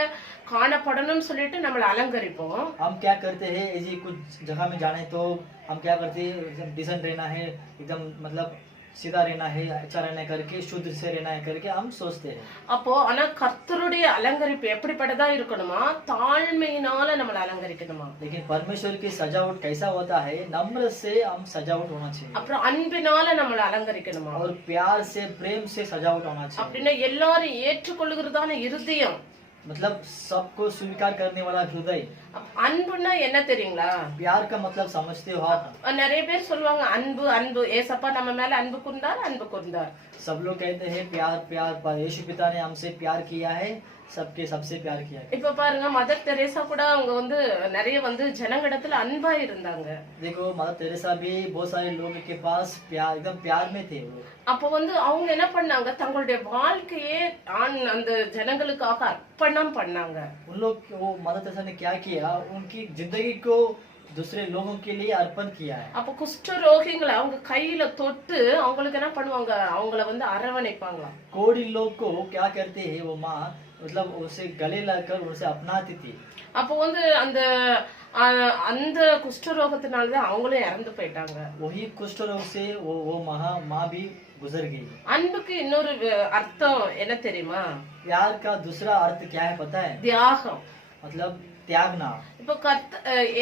காணப்படணும்னு சொல்லிட்டு நம்மள அலங்கரிப்போம். हम क्या करते हैं, ऐसी कुछ जगह में जाने तो हम क्या करते हैं, एकदम डिसेंट रहना है, एकदम मतलब सीधा रहना है, अच्छा रहना करके शुद्ध से रहना है करके हम सोचते हैं. அப்போ ஆனா கர்த்தருடைய அலங்கரிப்பு எப்படிப்பட்டதா இருக்கணுமா, தாழ்மையினால நம்மள அலங்கரிக்கணுமா. लेकिन परमेश्वर की सजावट कैसा होता है, नम्र से हम सजावट होना चाहिए. அப்புறம் அன்பினால நம்மள அலங்கரிக்கணுமா. और प्यार से प्रेम से सजावट होना चाहिए. அப்படின்னா எல்லாரும் ஏற்றுக்கொள்கிறதான இருதயம், मतलब सबको स्वीकार करने वाला हृदय. அன்புன்னா என்ன தெரியுங்களா, प्यार का मतलब समझते हो आप? நிறைய பேர் சொல்லுவாங்க அன்பு அன்பு, ஏசப்பா நம்ம மேல அன்பு கூர்ந்தார். सब लोग कहते हैं प्यार प्यार, यीशु पिता ने हमसे प्यार किया है, सबके सबसे प्यार किया। இப்ப பாருங்க மதர் தெரேசா கூட அவங்க வந்து நிறைய வந்து ஜனங்களிடத்துல அன்பா இருந்தாங்க. देखो मदर तेरेसा भी बहुत सारे लोगों के पास प्यार एकदम प्यार में थे वो। அப்ப வந்து அவங்க என்ன பண்ணாங்க, தங்களுடைய வாழ்க்கையே அந்த ஜனங்களுக்காக அர்ப்பணம் பண்ணாங்க. उन लोग वो मदर तेरेसा ने क्या किया, उनकी जिंदगी को दूसरे लोगों के लिए अर्पण किया है। அப்ப குஷ்ட ரோகிகளை அவங்க கையில தொட்டு அவங்களுக்கு என்ன பண்ணுவாங்க, அவங்கள வந்து அரவணைப்பாங்களாம். कोड़ी लोग को क्या करते हैं, वो माँ मतलब उसे गले लगाकर उसे अपनाती थी। அப்போ வந்து அந்த அந்த குஷ்டரோகத்தினாலதான் அவங்களும் இறந்து போயிட்டாங்க. वही कुष्ठ रोग से वो माँ भी गुजर गई। அன்புக்கு இன்னொரு அர்த்தம் என்ன தெரியுமா? प्यार का दूसरा अर्थ क्या है पता है? தியாகம். मतलब त्यागना। இப்ப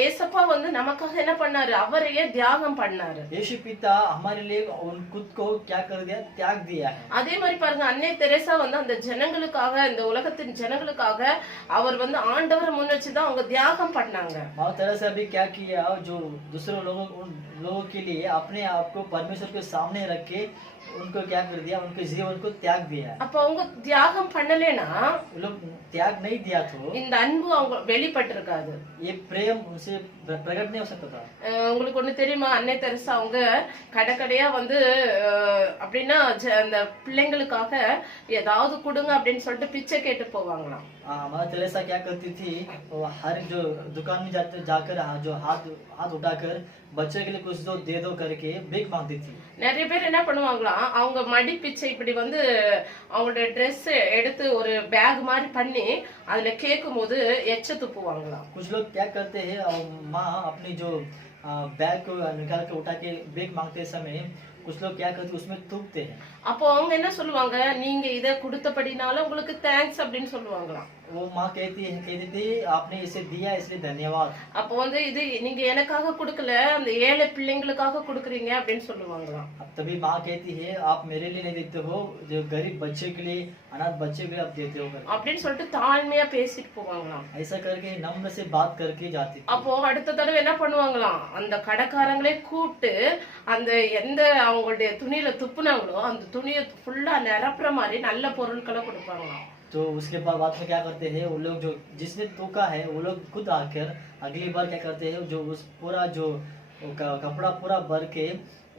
ஏசப்பா வந்து நமக்காக என்ன பண்ணாரு, அவரையே தியாகம் பண்ணாரு. यीशु पिता हमारे लिए उन खुद को क्या कर दिया, त्याग दिया है। அதே மாதிரி பாருங்க, அன்னை தெரேசா வந்து அந்த ஜனங்களுக்காக, இந்த உலகத்தின் ஜனங்களுக்காக அவர் வந்து ஆண்டவரை முன் வச்சுதான் அவங்க தியாகம் பண்ணாங்க. माँ तेरेसा भी क्या किया, जो दूसरे उन लोगों के लिए अपने आप को परमेश्वर के सामने रख के उनको क्या कर दिया, उनके जीवन को त्याग दिया। அப்ப அவங்க தியாகம் பண்ணலேனா, वो लोग त्याग नहीं दिया तो இந்த அன்பு அவங்க வெளிப்பட்டிருக்காது. ये प्रेम उनसे प्रकट नहीं हो सकता था। உங்களுக்கு ஒண்ணு தெரியுமா, அன்னை தெரேசா அவங்க கடைக்கடையா வந்து அப்படின்னா அந்த பிள்ளைங்களுக்காக ஏதாவது கொடுங்க அப்படின்னு சொல்லிட்டு பிச்சை கேட்டு போவாங்களாம். माँ तेरेसा क्या करती थी, हर जो दुकान में जाकर जो हाथ उठाकर बच्चे के लिए कुछ दे दो करके भीख मांगती थी। நிறைய பேர் என்ன பண்ணுவாங்களாம், அவங்க மடி பிச்சை இப்படி வந்து அவங்களோட ட்ரெஸ் எடுத்து ஒரு பேக் மாதிரி பண்ணி அதுல கேட்கும் போது எச்ச துப்புவாங்களாம். कुछ लोग क्या करते हैं, माँ अपनी जो बैग को निकाल के उठा के भीख मांगते समय कुछ लोग क्या करते हैं, उसमें थूकते हैं। அப்போ அவங்க என்ன சொல்லுவாங்க, நீங்க இத கொடுத்தபடினால உங்களுக்கு தேங்க்ஸ் அப்படின்னு சொல்லுவாங்களாம். वो माँ कहती थी आपने इसे दिया इसलिए धन्यवाद। அப்போ வந்து இது நீங்க எனக்காக கொடுக்கல, அந்த ஏழை பிள்ளைங்களுக்காக கொடுக்குறீங்க அப்படின்னு சொல்லுவாங்களாம். तभी माँ कहती है आप मेरे लिए नहीं देते हो, जो गरीब बच्चे के लिए, अनाथ बच्चे के लिए आप देते हो அப்படின்னு சொல்லிட்டு தாழ்மையா பேசிட்டு போவாங்களாம். ऐसा करके नम्र से बात करके जाती। அப்போ அடுத்த தடவை என்ன பண்ணுவாங்களாம், அந்த கடைக்காரங்களே கூப்பிட்டு அந்த எந்த அவங்களுடைய துணியில துப்புனாங்களோ அந்த துணியை ஃபுல்லா நிரப்புற மாதிரி நல்ல பொருட்களை கொடுப்பாங்களாம். तो उसके बाद में क्या करते हैं, वो लोग जो जिसने तोका है वो लोग खुद आकर अगली बार क्या करते हैं, जो उस पूरा जो कपड़ा पूरा भर के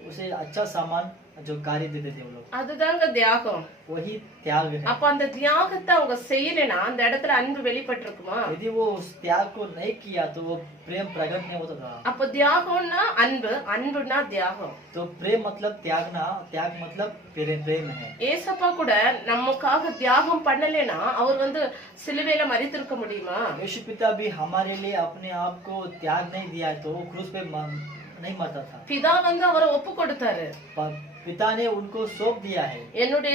उसे अच्छा सामान जो कार्य देते थे वो लोग। அதுதாங்க தியாகம். वही त्याग है। அப்ப அந்த தியாகத்தை அவங்க செய்யலைன்னா அந்த இடத்துல அன்பு வெளிப்பட்டிருக்குமா? यदि वो उस त्याग को नहीं किया तो वो प्रेम प्रकट नहीं होता था। அப்ப தியாகம்னா அன்பு, அன்புனா தியாகம். तो प्रेम मतलब त्यागना, त्याग मतलब प्रेम है। ஏசப்பா கூட நமக்காக தியாகம் பண்ணலைன்னா அவர் வந்து சிலுவையில மரித்திருக்க முடியுமா? यीशु पिता भी हमारे लिए अपने आप को त्याग नहीं दिया तो वो क्रूस पे नहीं मरता था। பிதா வந்து அவரை ஒப்பு கொடுத்தாரு. पिता ने उनको सौंप दिया है। என்னுடைய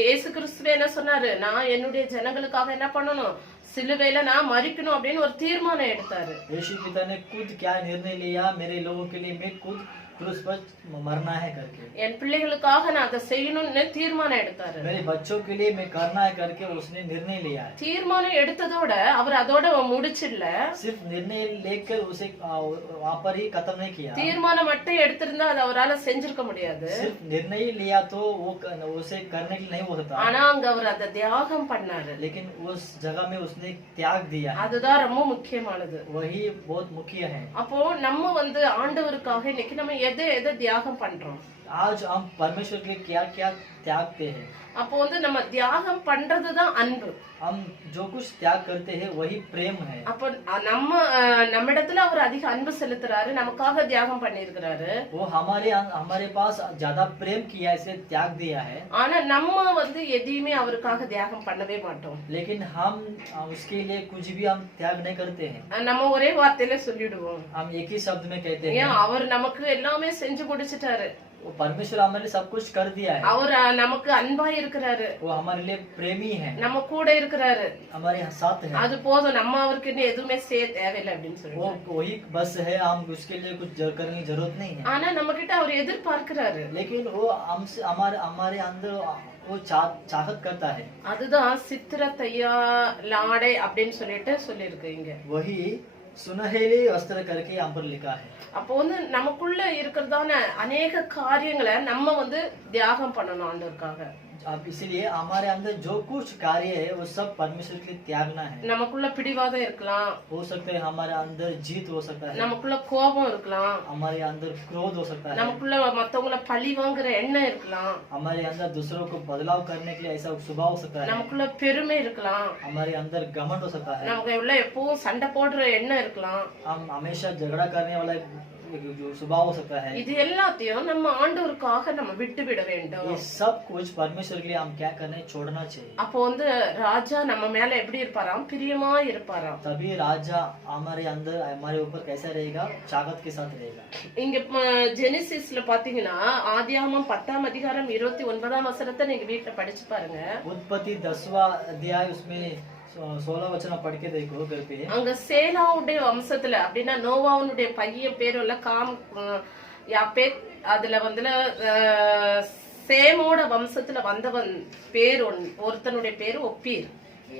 இயேசு கிறிஸ்துவே என்ன சொன்னாரு, நான் என்னுடைய ஜனங்களுக்காக என்ன பண்ணணும், சிலுவையில நான் மரிக்கணும் அப்படின்னு ஒரு தீர்மானம் எடுத்தாரு. यीशु पिता ने खुद क्या निर्णय लिया, मेरे लोगों के लिए मैं खुद क्रूस पर मरना है करके, என் பிள்ளைகளுக்காக நான் அதை செய்யணும்னு தீர்மானம் எடுத்தாரு. मेरे बच्चों के लिए मैं करना है करके उसने निर्णय लिया है। தீர்மானம் எடுத்ததோட அவர் அதோட முடிச்சிடல, सिर्फ निर्णय लेकर उसे वहाँ पर ही खत्म नहीं किया। தீர்மானம் மட்டும் எடுத்திருந்தா அது அவரால செஞ்சிருக்க முடியாது. सिर्फ निर्णय लिया तो वो उसे करने के लिए नहीं हो सकता। ஆனா அங்க அவர் அதை தியாகம் பண்ணாரு. लेकिन उस जगह में उसने त्याग दिया। அதுதான் ரொம்ப முக்கியமானது. वही बहुत मुख्य है। அப்போ நம்ம வந்து ஆண்டவருக்காக இன்னைக்கு நம்ம எதை தியாகம் பண்றோம்? आज हम परमेश्वर के लिए क्या क्या त्यागते हैं। அப்போ வந்து நம்ம தியாகம் பண்றதுதான் அன்பு. हम जो कुछ त्याग करते हैं वही प्रेम है। அப்போ நம்மிடத்துல அவர் அதிக அன்பு செலுத்துறாரு, நமக்காக தியாகம் பண்ணிருக்கிறாரு. वो हमारे पास ज्यादा प्रेम किया, इसे त्याग दिया है। ஆனா நம்ம வந்து எதையுமே அவருக்காக தியாகம் பண்ணவே மாட்டோம். लेकिन हम उसके लिए कुछ भी हम त्याग नहीं करते हैं। நம்ம ஒரே வார்த்தையில சொல்லிடுவோம், हम एक ही शब्द में कहते हैं, ஏன் அவர் நமக்கு எல்லாமே செஞ்சு முடிச்சிட்டாரு. वो परमेश्वर हमारे सब कुछ कर दिया है। அவர் நமக்கு அன்பா இருக்கிறாரு, वो हमारे लिए प्रेमी है, நம்ம கூட இருக்கிறாரு, हमारे साथ है। அது போதும், நம்ம அவருக்கு இன்னும் எதுவுமே செய்ய தேவையில்லை அப்படின்னு वो சொல்லுவோம். वही बस है, हम उसके लिए कुछ करने की जरूरत नहीं है। ஆனா நம்ம கிட்ட அவர் எதிர்பார்க்கிறாரு. लेकिन वो हमसे हमारे अंदर वो चाहत करता है। அதுதான் சித்திர தையா லாடை அப்படின்னு சொல்லிட்டு சொல்லிருக்கு இங்க. वही सुनहरे वस्त्र करके यहाँ पर लिखा है। அப்போ வந்து நமக்குள்ள இருக்கிறதான அநேக காரியங்களை நம்ம வந்து தியாகம் பண்ணணும் ஆண்டவருக்காக. अब इसलिए हमारे अंदर जो कुछ कार्य है वो सब परमेश्वर के लिए त्यागना है। நமக்குள்ள பிடிவாதம் இருக்கலாம், हो सकता है हमारे अंदर जीत हो सकता है, நமக்குள்ள கோபம் இருக்கலாம், हमारे अंदर क्रोध हो सकता है, நமக்குள்ள மத்தவங்கள பழி வாங்குற எண்ணம் இருக்கலாம், हमारे अंदर दूसरों को बदलाव करने के लिए ऐसा स्वभाव हो सकता है, நமக்குள்ள பெருமை இருக்கலாம், हमारे अंदर घमंड हो सकता है, நமக்கு உள்ள எப்பவும் சண்டை போடுற எண்ணம் இருக்கலாம். हम हमेशा झगड़ा करने वाला जो स्वभाव हो सकता है। இது எல்லாத்தையும் நம்ம ஆண்டவருக்காக நம்ம விட்டு விட வேண்டும். ये सब कुछ परमेश्वर के लिए हम क्या करना है, छोड़ना चाहिए। அப்போ வந்து ராஜா நம்ம மேல எப்படி இருப்பாராம், பிரியமா இருப்பாராம். तभी राजा हमारे अंदर हमारे ऊपर कैसा रहेगा, चाकत के साथ रहेगा। இங்க ஜெனிசிஸ்ல பாத்தீங்கன்னா ஆதியாகமம் 10ஆம் அதிகாரம் 29ஆம் வசனத்தை நீங்க வீட்டுல படிச்சு பாருங்க. उत्पत्ति 10वां अध्याय उसमें 16 वचन पढ़ के देखो घर पे। அங்க சேலாவுடைய வம்சத்துல அப்படின்னா நோவாவுடைய பையன் பேரு இல்ல யாப்பேத், அதுல வந்து சேமோட வம்சத்துல வந்தவன் பேர் ஒருத்தனுடைய பேரு ஒப்பீர்.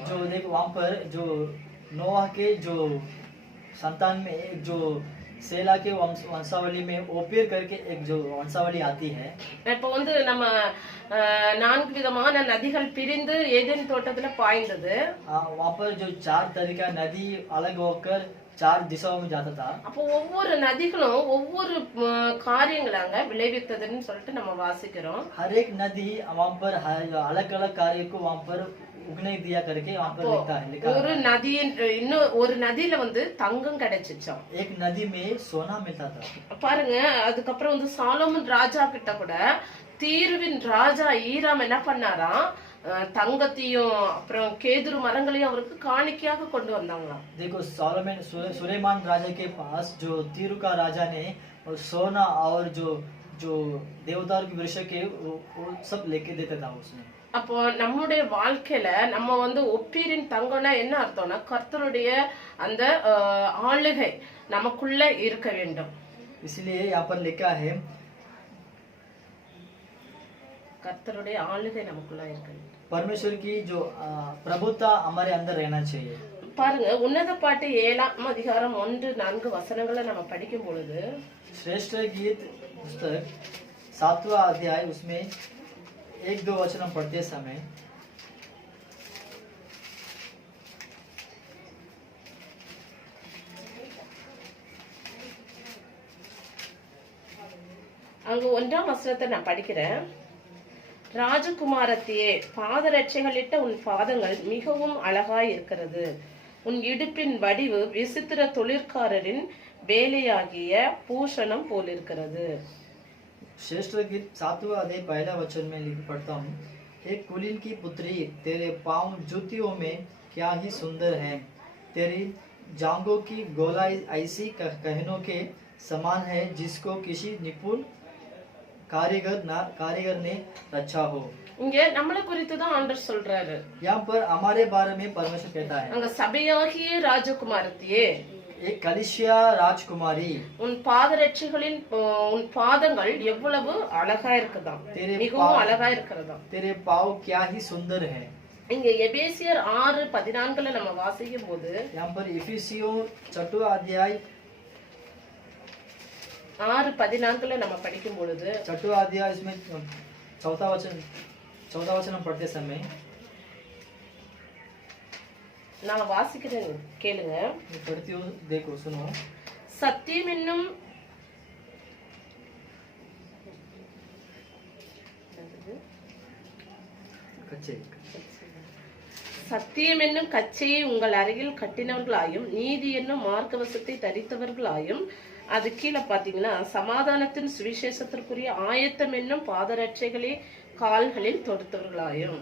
जो देखो वहाँ पर जो नोआ के जो संतान में एक जो सेला के वंशावली में ओपीर करके एक जो वंशावली आती है। இப்ப வந்து நம்ம 4 விதமான நதிகள் பிரிந்து ஏதேன் தோட்டத்துல பாய்ந்தது. वहाँ पर जो 4 तरीका नदी अलग होकर 4 दिशाओं में जाता था। அப்போ ஒவ்வொரு நதிகளும் ஒவ்வொரு காரியங்களாங்க விளைவித்ததுன்னு சொல்லிட்டு நம்ம வாசிக்கிறோம். हर एक नदी वहाँ पर अलग अलग कार्य को वहाँ पर उगने दिया करके वहाँ पर लिखा है। ஒரு நதியின் இன்னும் ஒரு நதியில வந்து தங்கம் கிடைச்சிச்சாம். एक नदी में सोना मिलता था। பாருங்க, அதுக்கப்புறம் வந்து சாலோமன் ராஜா கிட்ட கூட தீருவின் ராஜா ஈராம் என்ன பண்ணாராம், தங்கத்தையும் அப்புறம் கேதுரு மரங்களையும் அவருக்கு காணிக்கையாக கொண்டு வந்தாங்களாம். देखो सुलेमान राजा के पास जो तीरू का राजा ने सोना और जो जो देवदार के वृक्ष के वो सब लेके देता था उसने। அப்போ நம்முடைய வாழ்க்கையில நம்ம வந்து ஒப்பீரின் தங்கம்னா என்ன அர்த்தம்னா கர்த்தருடைய அந்த ஆளுகை நமக்குள்ள இருக்க வேண்டும். इसलिए यहाँ पर लिखा है கர்த்தருடைய ஆளுகை நமக்குள்ள இருக்க வேண்டும். परमेश्वर की जो प्रभुता हमारे अंदर रहना चाहिए। பாருங்க, உன்னத பாட்டு 7ஆம் அதிகாரம் 1-4 வசனங்களை நம்ம படிக்கும் பொழுது श्रेष्ठ गीत पुस्तक 7वां अध्याय उसमें 1-2 वचन हम पढ़ते समय அங்க 1ஆம் வசனத்தை நான் படிக்கிறேன். ராஜகுமாரத்தியே, பாதரட்சைகளிட்ட உன் பாதங்கள் மிகவும் அழகாய் இருக்கிறது. உன் இடுப்பின் வடிவு விசித்திர தொழிற்காரரின் வேலையாகிய பூஷணம் போலிருக்கிறது. श्रेष्ठ गीत 7वां अध्याय 1 वचन में लिख पढ़ता हूँ। हे कुलीन की पुत्री, तेरे पांव जूतियों में क्या ही सुंदर हैं। तेरी जांघों की गोलाई ऐसी कहनों के समान है जिसको किसी निपुण कारीगर ने रचा हो। இங்க நம்மளை குறித்து தான் ஆண்டவர் சொல்றாரு. यहाँ पर हमारे बारे में परमेश्वर कहता है, அங்க சபையாகிய ராஜகுமாரத்தியே, एक कलिसिया राजकुमारी, உன் பாதரட்சைகளின் உன் பாதங்கள் எவ்வளவு அழகா இருக்குதாம், மிகவும் அழகா இருக்கிறதாம். तेरे पाँव क्या ही सुंदर है। இங்க எபேசியர் 6:14 நம்ம வாசிக்கும் போது यहाँ पर इफिसियों 6वां अध्याय 6:14 நம்ம படிக்கும் பொழுது 6वां अध्याय इसमें 4वां वचन हम पढ़ते समय நான் வாசிக்கிறேன், கேளுங்க. पढ़ती हूँ, देखो सुनो। சத்தியம் என்னும் சத்தியம் என்னும் கச்சையை உங்கள் அருகில் கட்டினவர்களாயும் நீதி என்னும் மார்க்கவசத்தை தரித்தவர்களாயும், அது கீழே பாத்தீங்கன்னா சமாதானத்தின் சுவிசேஷத்திற்குரிய ஆயத்தம் என்னும் பாதரட்சைகளே கால்களில் தொடுத்தவர்களாயும்.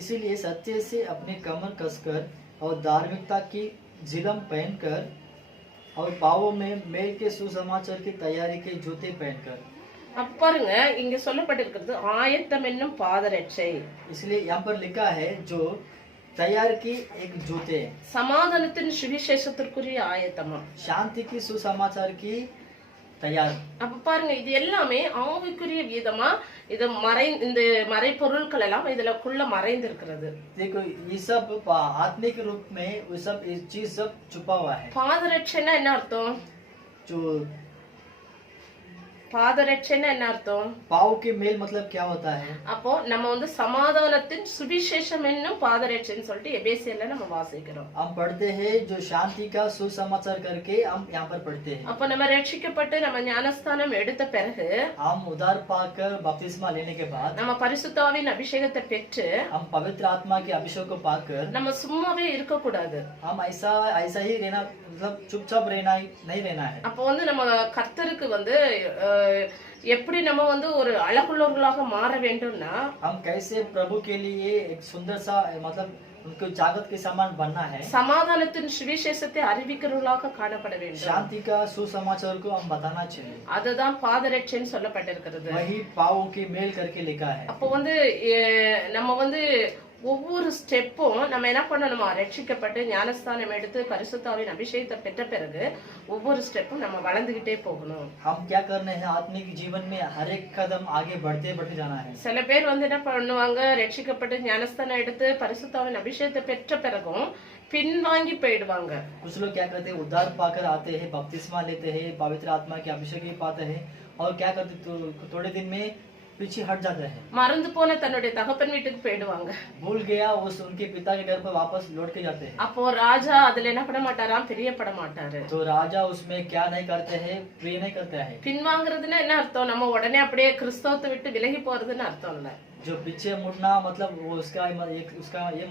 इसीलिए सत्य से अपने कमर कसकर और धार्मिकता की जिलम पहनकर और पावों में मेल के सुसमाचार की तैयारी के जूते पहनकर। अब பாருங்க, இங்க சொல்லப்பட்டிருக்கிறது ஆயத்தம் என்னும் பாதரட்சை. इसलिए यहाँ पर लिखा है जो तैयार की एक जूते, சமாதானத்தின் சுவிசேஷத்திற்குரிய ஆயத்தமா, शांति की सुसमाचार की तैयार। அப்ப பாருங்க, இது எல்லாமே ஆவிக்குரிய விதமா இது இந்த மறைபொருட்கள் எல்லாம் இதுலக்குள்ள மறைந்து இருக்கிறது. देखो ये सब आत्मिक रूप में वो सब इस चीज सब छुपा हुआ है। பாதரட்சைனா என்ன அர்த்தம்? जो பாதரட்சைன்னா என்ன அர்த்தம்? पाँव के मेल मतलब क्या होता है? அப்போ நம்ம வந்து சமாதானத்தின் சுவிசேஷம் என்னும் பாதரட்சைன்னு சொல்லிட்டு எபேசியர்ல நம்ம வாசிக்கிறோம். हम पढ़ते हैं जो शांति का सुसमाचार करके हम यहाँ पर पढ़ते हैं। அப்ப நம்ம ரட்சிக்கப்பட்டு நம்ம ஞானஸ்தானம் எடுத்த பிறகு हम उद्धार पाकर बपतिस्मा लेने के बाद நம்ம பரிசுத்தாவின் அபிஷேகத்தை பெற்று हम पवित्र आत्मा के अभिषेक को पाकर நம்ம சும்மாவே இருக்க கூடாது. हम ऐसा ऐसा ही रहना मतलब चुपचाप रहना नहीं रहना है। அப்போ வந்து நம்ம கர்த்தருக்கு வந்து எப்படி நம்ம வந்து ஒரு அழகுள்ளவர்களாக மாற வேண்டும்னா हम कैसे प्रभु के लिए एक सुंदर सा मतलब उनको जागत के समान बनना है। சமாதானத்தின் சுவிசேஷத்தை அறிவிக்கிறவர்களாக காணப்பட வேண்டும். शांति का सुसमाचार को हम बताना चाहिए। அதுதான் பாதரட்சைன்னு சொல்லப்பட்டிருக்கிறது. वही पाँव की मेल करके लिखा है। அப்போ வந்து நம்ம வந்து ஒவ்வொரு ஸ்டெப்பும் நம்ம என்ன பண்ணணுமா, ரட்சிக்கப்பட்டு ஞானஸ்தானம் எடுத்து பரிசுத்தாவின் அபிஷேகத்தை பெற்ற பிறகு ஒவ்வொரு ஸ்டெப்பும் நம்ம வளர்ந்துகிட்டே போகணும். हम क्या करने हैं आत्मिक जीवन में हर एक कदम आगे बढ़ते बढ़ते जाना है। சில பேர் வந்து என்ன பண்ணுவாங்க, ரட்சிக்கப்பட்டு ஞானஸ்தானம் எடுத்து பரிசுத்தாவின் அபிஷேகத்தை பெற்ற பிறகும் பின்வாங்கி போயிடுவாங்க. कुछ लोग क्या करते हैं उद्धार पाकर आते हैं, बपतिस्मा लेते हैं, पवित्र आत्मा के अभिषेक ही पाते हैं और क्या करते थोड़े दिन में पीछे हट जाते हैं। மறந்து போன தன்னுடைய தகப்பன் வீட்டுக்கு போயிடுவாங்க. भूल गया उस उनके पिता के घर पर वापस लौट के जाते हैं। அப்போ ராஜா அதுல என்ன பண்ண மாட்டாராம், பிரியப்பட மாட்டாரு. तो राजा उसमें क्या नहीं करते हैं, प्रिय नहीं करते हैं। பின்வாங்குறதுன்னா என்ன அர்த்தம், நம்ம உடனே அப்படியே கிறிஸ்தவத்தை விட்டு விலகி போறதுன்னு அர்த்தம் இல்ல. जो पीछे मुड़ना मतलब वो उसका ये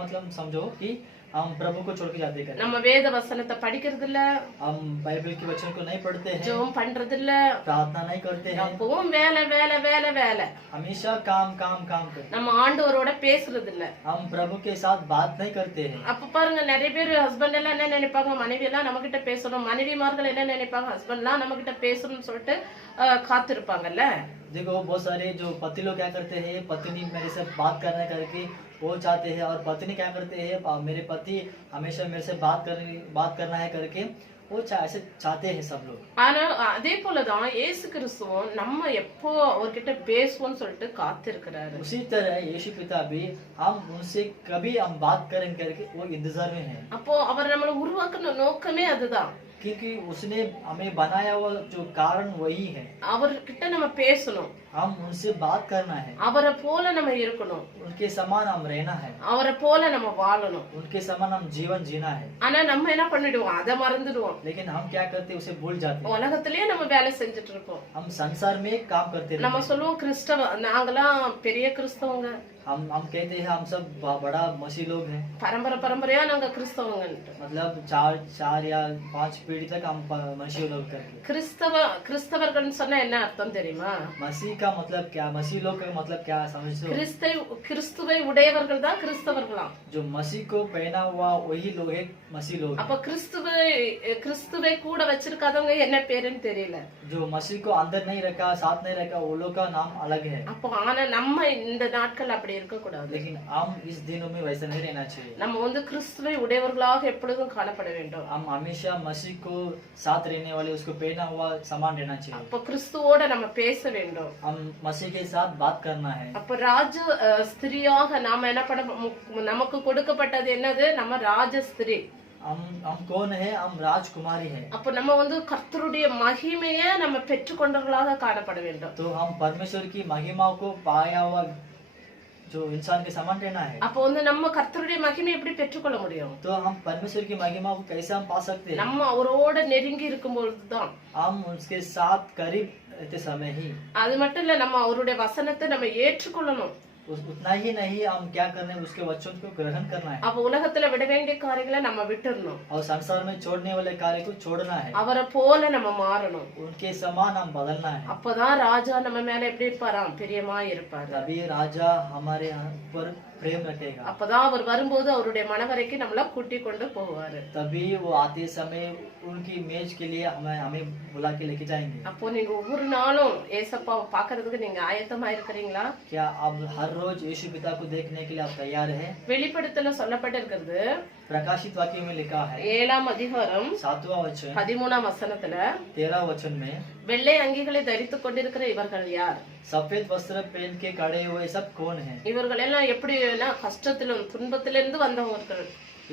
मतलब समझो कि हम प्रभु को छोड़ के जाते हैं। நம்ம வேத வசனத்தை படிக்கிறது இல்ல, हम बाइबल के वचन को नहीं पढ़ते हैं, ஜெபம் பண்றது இல்ல, प्रार्थना नहीं करते हैं, எப்பவும் வேலை வேலை வேலை வேலை. हमेशा काम काम काम करते हैं। நம்ம ஆண்டவரோட பேசுறது இல்ல. हम प्रभु के साथ बात नहीं करते हैं। அப்ப பாருங்க, நிறைய பேர் ஹஸ்பண்ட் எல்லாம் என்ன நினைப்பாங்க, மனைவி எல்லாம் நம்ம கிட்ட பேசணும், மனைவிமார்கள் என்ன நினைப்பாங்க, ஹஸ்பண்ட் எல்லாம் நம்ம கிட்ட பேசணும்னு சொல்லிட்டு காத்திருப்பாங்கல்ல. देखो बहुत सारे जो पति लोग क्या करते हैं, पत्नी मेरे से बात करने करके वो चाहते हैं और पत्नी क्या करते हैं, मेरे पति हमेशा मेरे से बात करना है करके वो ऐसे चाहते हैं सब लोग। ஆனா அதே போலதான் இயேசு கிறிஸ்துவும் நம்ம எப்போ அவர்கிட்ட பேசுவோம்னு சொல்லிட்டு காத்திருக்கிறாரு. उसी तरह यीशु पिता भी हम उनसे कभी हम बात करें करके वो इंतजार में है। அப்போ அவர் நம்மளை உருவாக்குன நோக்கமே அதுதான். क्योंकि उसने हमें बनाया हुआ जो कारण वही है। அவர்கிட்ட நம்ம பேசணும், हम उनसे बात करना है, அவரை போல நம்ம இருக்கணும், उनके समान हम रहना है, அவரை போல நம்ம வாழணும். उनके समान हम जीवन जीना है। ஆனா நம்ம என்ன பண்ணிடுவோம், அதை மறந்துடுவோம். लेकिन हम क्या करते हैं, उसे भूल जाते हैं। உலகத்திலேயே நம்ம வேலை செஞ்சுட்டு இருப்போம். हम संसार में काम करते நம்ம रहते हैं। சொல்லுவோம் கிறிஸ்தவ, நாங்கெல்லாம் பெரிய கிறிஸ்தவங்க, हम कहते हैं हम सब बड़ा मसीह लोग हैं। பரம்பரை பரம்பரையா நாங்க கிறிஸ்தவங்கன்ட்டு. मतलब चार या 5 पीढ़ी तक हम मसीह लोग करके। கிறிஸ்தவர்கள்னு சொன்னா என்ன அர்த்தம் தெரியுமா? मसीह का मतलब क्या, मसीह लोग का मतलब क्या समझते हो? கிறிஸ்துவை உடையவர்கள் தான் கிறிஸ்தவர்களாம். जो मसीह को पहना हुआ वही लोग है मसीह लोग। அப்ப கிறிஸ்துவை கூட வச்சிருக்காதவங்க என்ன பேருன்னு தெரியல. जो मसीह को अंदर नहीं रखा, साथ नहीं रखा, वो लोग का नाम अलग है। அப்போ ஆனா நம்ம இந்த நாட்கள் அப்படி இருக்க கூடாது. लेकिन हम इस दिनों में वैसा नहीं रहना चाहिए। நம்ம வந்து கிறிஸ்துவை உடையவர்களாக எப்பொழுதும் காணப்பட வேண்டும். हम हमेशा मसीह को साथ रहने वाले, उसको पहना हुआ समान रहना चाहिए। அப்ப கிறிஸ்துவோட நம்ம பேச வேண்டும், हम मसीह के साथ बात करना है। அப்ப ராஜ ஸ்திரியாக நாம என்ன பண்ண, நமக்கு கொடுக்கப்பட்டது என்னது, நம்ம ராஜ ஸ்திரீ. हम कौन है, हम राजकुमारी है। அப்ப நம்ம வந்து கர்த்தருடைய மகிமையை நம்ம பெற்றுக்கொண்டவர்களாக காணப்பட வேண்டும். तो हम परमेश्वर की महिमा को पाया हुआ जो इंसान के समान रहना है। அப்போ வந்து நம்ம கர்த்தருடைய மகிமை எப்படி பெற்றுக்கொள்ள முடியும்? तो हम परमेश्वर की महिमा को कैसे हम पा सकते हैं? நம்ம அவரோட நெருங்கி இருக்கும்போதுதான். हम उसके साथ करीब रहते समय ही। அது மட்டும் இல்ல, நம்ம அவருடைய வசனத்தை நம்ம ஏற்றுக்கொள்ளணும். उतना ही नहीं, हम क्या करना है, उसके वचन को ग्रहण करना है। அப்ப உலகத்துல விட வேண்டிய காரியங்களை நம்ம விட்டுறணும். और संसार में छोड़ने वाले कार्य को छोड़ना है। அவரை போல நம்ம மாறணும். उनके समान हम बदलना है। அப்பதான் ராஜா நம்ம மேல எப்படி இருப்பாராம், பிரியமா இருப்பாரு. तभी राजा हमारे ऊपर प्रेम रखेगा। அப்பதான் அவர் வரும்போது அவருடைய மனவரைக்கு நம்மள கூட்டி கொண்டு போவாரு. तभी वो आते समय उनकी मेज के लिए हमें बुला के लेके जाएंगे। அப்போ நீங்க ஒவ்வொரு நாளும் ஏசப்பாவை பாக்குறதுக்கு நீங்க ஆயத்தமா இருக்கிறீங்களா? क्या अब हर रोज यीशु पिता को देखने के लिए आप तैयार हैं? வெளிப்படுத்தல சொல்லப்பட்டிருக்கிறது, प्रकाशित वाक्य में लिखा है 7ஆம் அதிகாரம் 7वां वचन 13ஆம் வசனத்துல, 13 वचन में வெள்ளை அங்கிகளை தரித்துக் கொண்டிருக்கிற இவர்கள் யார்? सफेद वस्त्र पहन के खड़े हुए सब कौन हैं? இவர்கள் எல்லாம் எப்படின்னா கஷ்டத்திலும் துன்பத்திலிருந்து வந்தவர்கள்.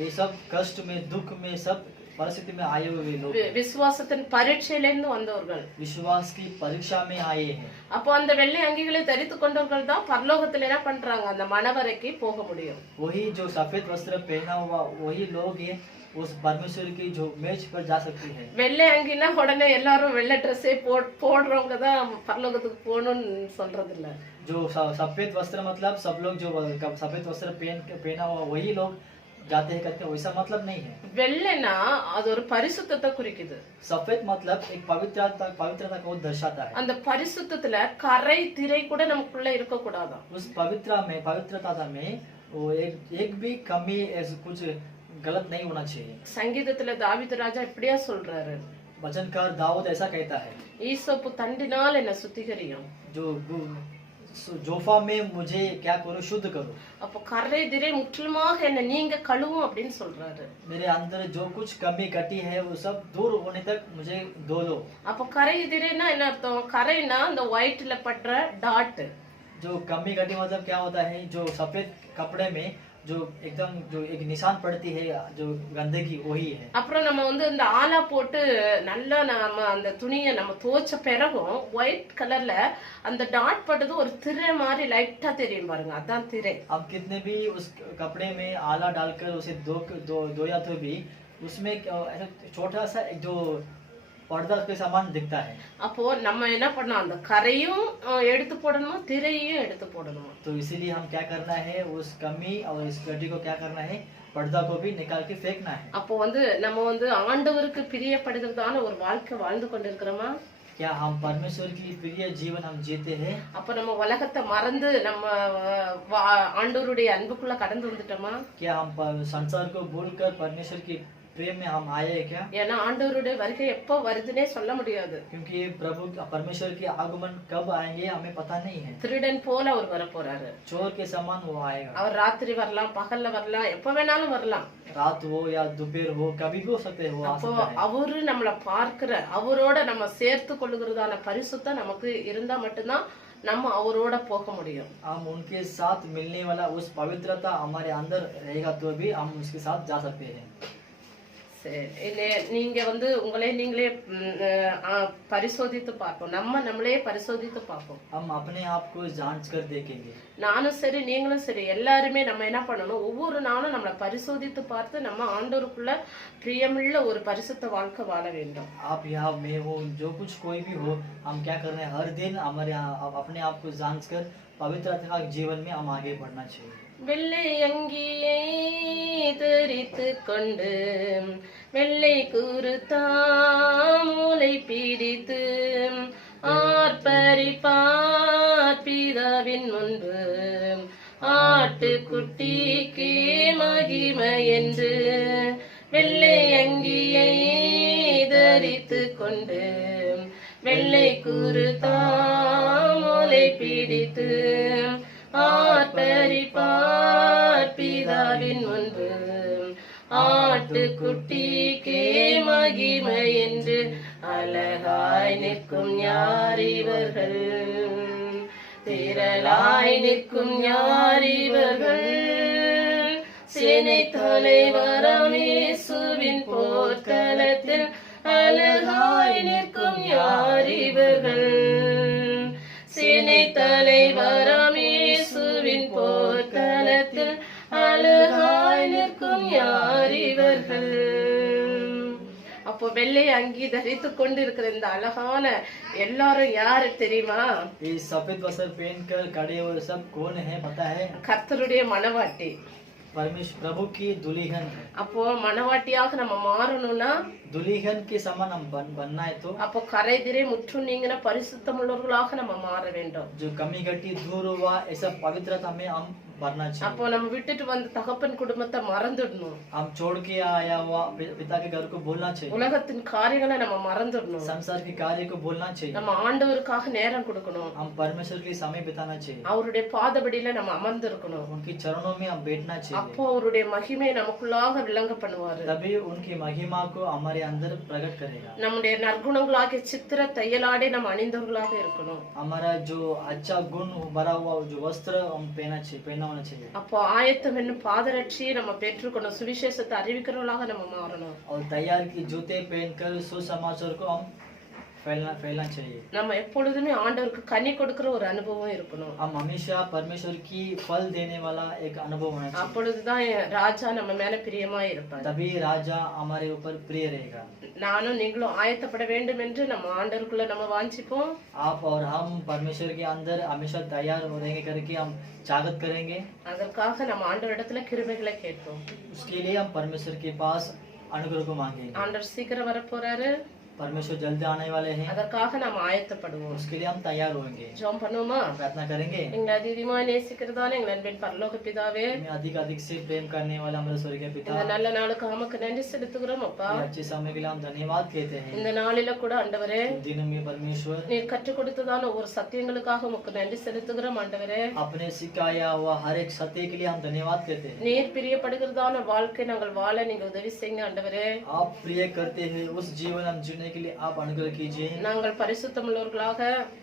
ये सब कष्ट में, दुख में सब परिस्थिति में आए हुए लोग விசுவாசத்தின் பரீட்சையிலிருந்து வந்தவர்கள். विश्वास की परीक्षा में आए हैं। அப்போ அந்த வெள்ளை அங்கிகளை தரித்து கொண்டவர்கள் தான் பரலோகத்துல என்ன பண்றாங்க, அந்த மணவரைக்கு போக முடியும். वही जो सफेद वस्त्र पहना हुआ वही लोग हैं उस परमेश्वर की जो मेज पर जा सकती है। வெள்ளை அங்கினா உடனே எல்லாரும் வெள்ளை ட்ரெஸ்ஸே போடுறவங்க தான் பரலோகத்துக்கு போகணும்னு சொல்றது இல்ல. जो सफेद वस्त्र मतलब सब लोग जो सफेद वस्त्र पहना हुआ वही लोग जाते हैं कहते हैं, वैसा मतलब नहीं है। வெள்ளைனா அது ஒரு பரிசுத்தத்தை குறிக்குது. सफेद मतलब एक पवित्रता को दर्शाता है। அந்த பரிசுத்தத்துல கரை திரை கூட நமக்குள்ள இருக்க கூடாதாம். उस पवित्रता में वो एक भी कमी कुछ गलत नहीं होना चाहिए। சங்கீதத்துல தாவீது ராஜா இப்படியா சொல்றாரு, वचनकार दाऊद ऐसा कहता है, ஈசோப்பு தண்டினால் என்ன சுத்திகரியும், जो जोफा में मुझे क्या करो, शुद्ध करो। அப்போ கரை திரை முற்றிலுமாக என்ன நீங்க கழுவும் அப்படின்னு சொல்றாரு. मेरे अंदर जो कुछ कमी कटी है वो सब दूर होने तक मुझे धो लो। அப்போ கரை திரைனா என்ன அர்த்தம், கரைனா அந்த ஒயிட்ல பட்ற டாட். जो कमी कटी मतलब क्या होता है, जो सफेद कपड़े में जो एकदम जो एक निशान पड़ती है जो गंदगी वही है। அப்புறம் நம்ம வந்து இந்த ஆலா போட்டு நல்லா நம்ம அந்த துணியை நம்ம துவைச்ச பிறகும் ஒயிட் கலர்ல அந்த டாட் பட்டது ஒரு திரை மாதிரி லைட்டா தெரியும் பாருங்க, அதான் திரை. अब कितने भी उस कपड़े में आला डालकर उसे धोया तो भी उसमें ऐसा छोटा सा एक जो पर्दा के समान दिखता है। அப்போ நம்ம என்ன பண்ணணும், அந்த கரையும் எடுத்து போடணும், திரையும் எடுத்து போடணும். तो इसीलिए हम क्या करना है, उस कमी और इस गड्डी को क्या करना है, पर्दा को भी निकाल के फेंकना है। அப்போ வந்து நம்ம வந்து ஆண்டவருக்கு பிரியப்படுகிறதான ஒரு வாழ்க்கை வாழ்ந்து கொண்டிருக்கிறோமா? क्या हम परमेश्वर की प्रिय जीवन हम जीते हैं? அப்ப நம்ம உலகத்தை மறந்து நம்ம ஆண்டவருடைய அன்புக்குள்ள கடந்து வந்துட்டோமா? क्या हम संसार को भूलकर परमेश्वर की प्रेम में हम आए हैं क्या? ஏன்னா ஆண்டவருடைய வருகை எப்போ வருதுன்னே சொல்ல முடியாது. क्योंकि प्रभु परमेश्वर के आगमन कब आएंगे हमें पता नहीं है। திருடன் போல அவர் வர போறாரு. चोर के समान वो आएगा। அவர் ராத்திரி வரலாம், பகல்ல வரலாம், எப்ப வேணாலும் வரலாம். रात हो या दोपहर हो, कभी भी हो सकते हैं, वो आ सकता है। அவரு நம்மள பார்க்கிற, அவரோட நம்ம சேர்த்து கொள்ளுகிறதான பரிசுத்தம் நமக்கு இருந்தா மட்டும்தான் நம்ம அவரோட போக முடியும். हम उनके साथ मिलने वाला उस पवित्रता हमारे अंदर रहेगा तो भी हम उसके साथ जा सकते हैं। சரி, நீங்க வந்து உங்களே நீங்களே பரிசோதித்து பார்ப்போம், நம்மளே பரிசோதித்து பார்ப்போம். हम अपने आप को जांच कर देखेंगे। நானும் சரி நீங்களும் சரி எல்லாருமே நம்ம என்ன பண்ணணும், ஒவ்வொரு நாளும் நம்மளை பரிசோதித்து பார்த்து நம்ம ஆண்டவருக்குள்ள பிரியமுள்ள ஒரு பரிசுத்த வாழ்க்கை வாழ வேண்டும். आप या मैं हो, जो कुछ कोई भी हो, हम क्या करना है, हर दिन हमारे अपने आप को जांच कर पवित्रता के जीवन में हम आगे बढ़ना चाहिए। வெள்ளை அங்கியை தரித்து கொண்டு வெள்ளை குருத்தாமுலை பிடித்து ஆர்ப்பரிப்பார் பிதாவின் முன்பு ஆட்டுக்குட்டிக்கு மகிமை என்று வெள்ளை அங்கியை தரித்து கொண்டு வெள்ளை குருத்தாமுலை பிடித்து ஆர்ப்பரிப்பார் பிதாவின் முன்பு ஆட்டுக்குட்டிக்கே மகிமை என்று அழகாய் நிற்கும் யார் இவர்கள், திரளாய் நிற்கும் யார் இவர்கள், சேனை தலைவராம் இயேசுவின் போர்க்களத்தில் அழகாய் நிற்கும் யார் இவர்கள், சேனை தலைவராம் இயேசுவின் போர்க்களத்தில் அழகாய் நிற்கும் யார் இவர்கள். அப்போ வெள்ளை அங்கி தரித்து கொண்டு இருக்கிற இந்த அழகான எல்லாரும் யாரு தெரியுமா? ये सफेद वस्त्र पहनकर खड़े हुए सब कौन है पता है? கர்த்தருடைய மணவாட்டி, परमेश्वर प्रभु की दुल्हन है। அப்போ மணவாட்டியாக நம்ம மாறணும்னா दुल्हन के समान हम बनना है तो அப்போ கரை திரை முற்றும் நீங்கின பரிசுத்தம் உள்ளவர்களாக நம்ம மாற வேண்டும். जो कमी घटी दूर हुआ ऐसा पवित्रता में हम भरना चाहिए। அப்போ நம்ம விட்டுட்டு வந்த தகப்பன் குடும்பத்தை மறந்துடணும். हम छोड़ के आया हुआ पिता के घर को बोलना चाहिए। உலகத்தின் காரியங்களை நம்ம மறந்துடணும். संसार के कार्य को बोलना चाहिए। நம்ம ஆண்டவருக்காக நேரம் கொடுக்கணும். हम परमेश्वर के लिए समय बिताना चाहिए। அவருடைய பாதபடியில நம்ம அமர்ந்து இருக்கணும். उनके चरणों में हम बैठना चाहिए। அப்போ அவருடைய மகிமை நமக்குள்ளாக விளங்க பண்ணுவாரு. तभी उनकी महिमा को हमारे अंदर प्रकट करेगा। நம்முடைய நற்குணங்களாகிய சித்திர தையலாடை நம்ம அணிந்தவர்களாக இருக்கணும். हमारा जो अच्छा गुण भरा हुआ जो वस्त्र हम पहनना होना चाहिए அப்போ ஆயத்தம் என்னும் பாதரட்சியை நம்ம பெற்றுக்கணும், சுவிசேஷத்தை அறிவிக்கிறவர்களாக நம்ம மாறணும். और तैयार की जूते पहनकर सुसमाचार को हम फैलना चाहिए. நம்ம எப்பொழுதுமே ஆண்டவருக்கு கனி கொடுக்கிற ஒரு அனுபவம் இருக்கணும். हम हमेशा परमेश्वर की फल देने वाला एक अनुभव होना चाहिए. அப்பொழுதுதான் ராஜா நம்ம மேல பிரியமா இருப்பார். तभी राजा हमारे ऊपर प्रिय रहेगा. நானும் நீங்களும் ஆயத்தப்பட வேண்டும் என்று நம்ம ஆண்டவருக்குள்ள நம்ம வாஞ்சிப்போம். आप और हम परमेश्वर के अंदर हमेशा तैयार हो रहेंगे करके हम स्वागत करेंगे. அதற்காக நம்ம ஆண்டவரிடத்துல கிருபைகளை கேட்போம். उसके लिए हम परमेश्वर के पास अनुग्रह को मांगेंगे. ஆண்டவர் சீக்கிரம் வரப்போறாரு, परमेश्वर जल्दी आने वाले हैं. அதற்காக நாம் ஆயத்தப்படுவோம். उसके लिए हम तैयार होंगे. ஜெபம் பண்ணுவோமா? प्रार्थना करेंगे. எங்களை அதிகமாக நேசிக்கிறதான எங்கள் அன்பின் பரலோக பிதாவே, हमें अधिक अधिक से प्रेम करने वाला हमारे स्वर्गीय पिता, இந்த நல்ல நாளுக்கு உமக்கு நன்றி செலுத்துகிறோம் அப்பா. ये अच्छे समय के लिए हम धन्यवाद कहते हैं. இந்த நாளில கூட ஆண்டவரே, इन दिनों में परमेश्वर நீர் கற்றுக் கொடுத்ததான ஒவ்வொரு சத்தியங்களுக்காக உமக்கு நன்றி செலுத்துகிறோம் ஆண்டவரே. आपने सिखाया हुआ हर एक सत्य के लिए हम धन्यवाद कहते हैं. நீர் பிரியப்படுகிறதான வாழ்க்கை நாங்கள் வாழ நீங்க உதவி செய்யுங்க ஆண்டவரே. आप प्रिय करते हैं उस जीवन हम जीने के लिए आप अनुग्रह कीजिए. நாங்கள் பரிசுத்தமுள்ளவர்களாக,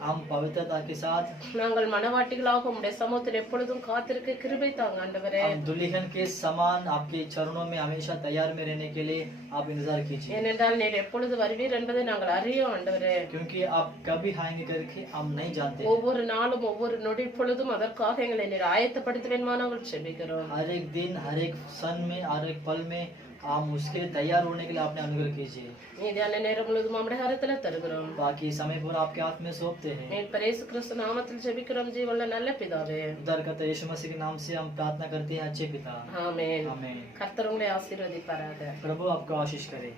हम पवित्रता के साथ, நாங்கள் மனவாட்டிகளாக உம்முடைய சமூகத்தில் எப்பொழுதும் காத்திருக்க கிருபை தாங்க ஆண்டவரே. हम दुल्हन के समान आपके चरणों में हमेशा तैयार में रहने के लिए आप इंतजार कीजिए. ஏனென்றால் நீர் எப்பொழுது வருவீர் என்பதை நாங்கள் அறியோம் ஆண்டவரே. क्योंकि आप कभी आएंगे करके हम नहीं जानते. ஒவ்வொரு நாளும் ஒவ்வொரு நொடி பொழுதும் அதற்காக எங்களை நீர் ஆயத்தப்படுத்துவேன் நாங்கள் செபிக்கிறோம். हर एक दिन हर एक क्षण में हर एक पल में हम उसके लिए तैयार होने के लिए आपने अनुग्रह कीजिए. மீதியான நேரம் முழுவதும் நம்முடைய கரத்துல தருகிறோம். बाकी समय पूरा आपके हाथ में सौंपते हैं. மீட்பர் இயேசு கிறிஸ்து நாமத்தில் ஜெபிக்கிறோம் ஜீவனுள்ள நல்ல பிதாவே. उद्धारकर्ता यीशु मसीह के नाम से हम प्रार्थना करते हैं अच्छे पिता. ஆமென். आमीन. கர்த்தர் உங்களை ஆசீர்வதிப்பாராக. प्रभु आपको आशीष करे.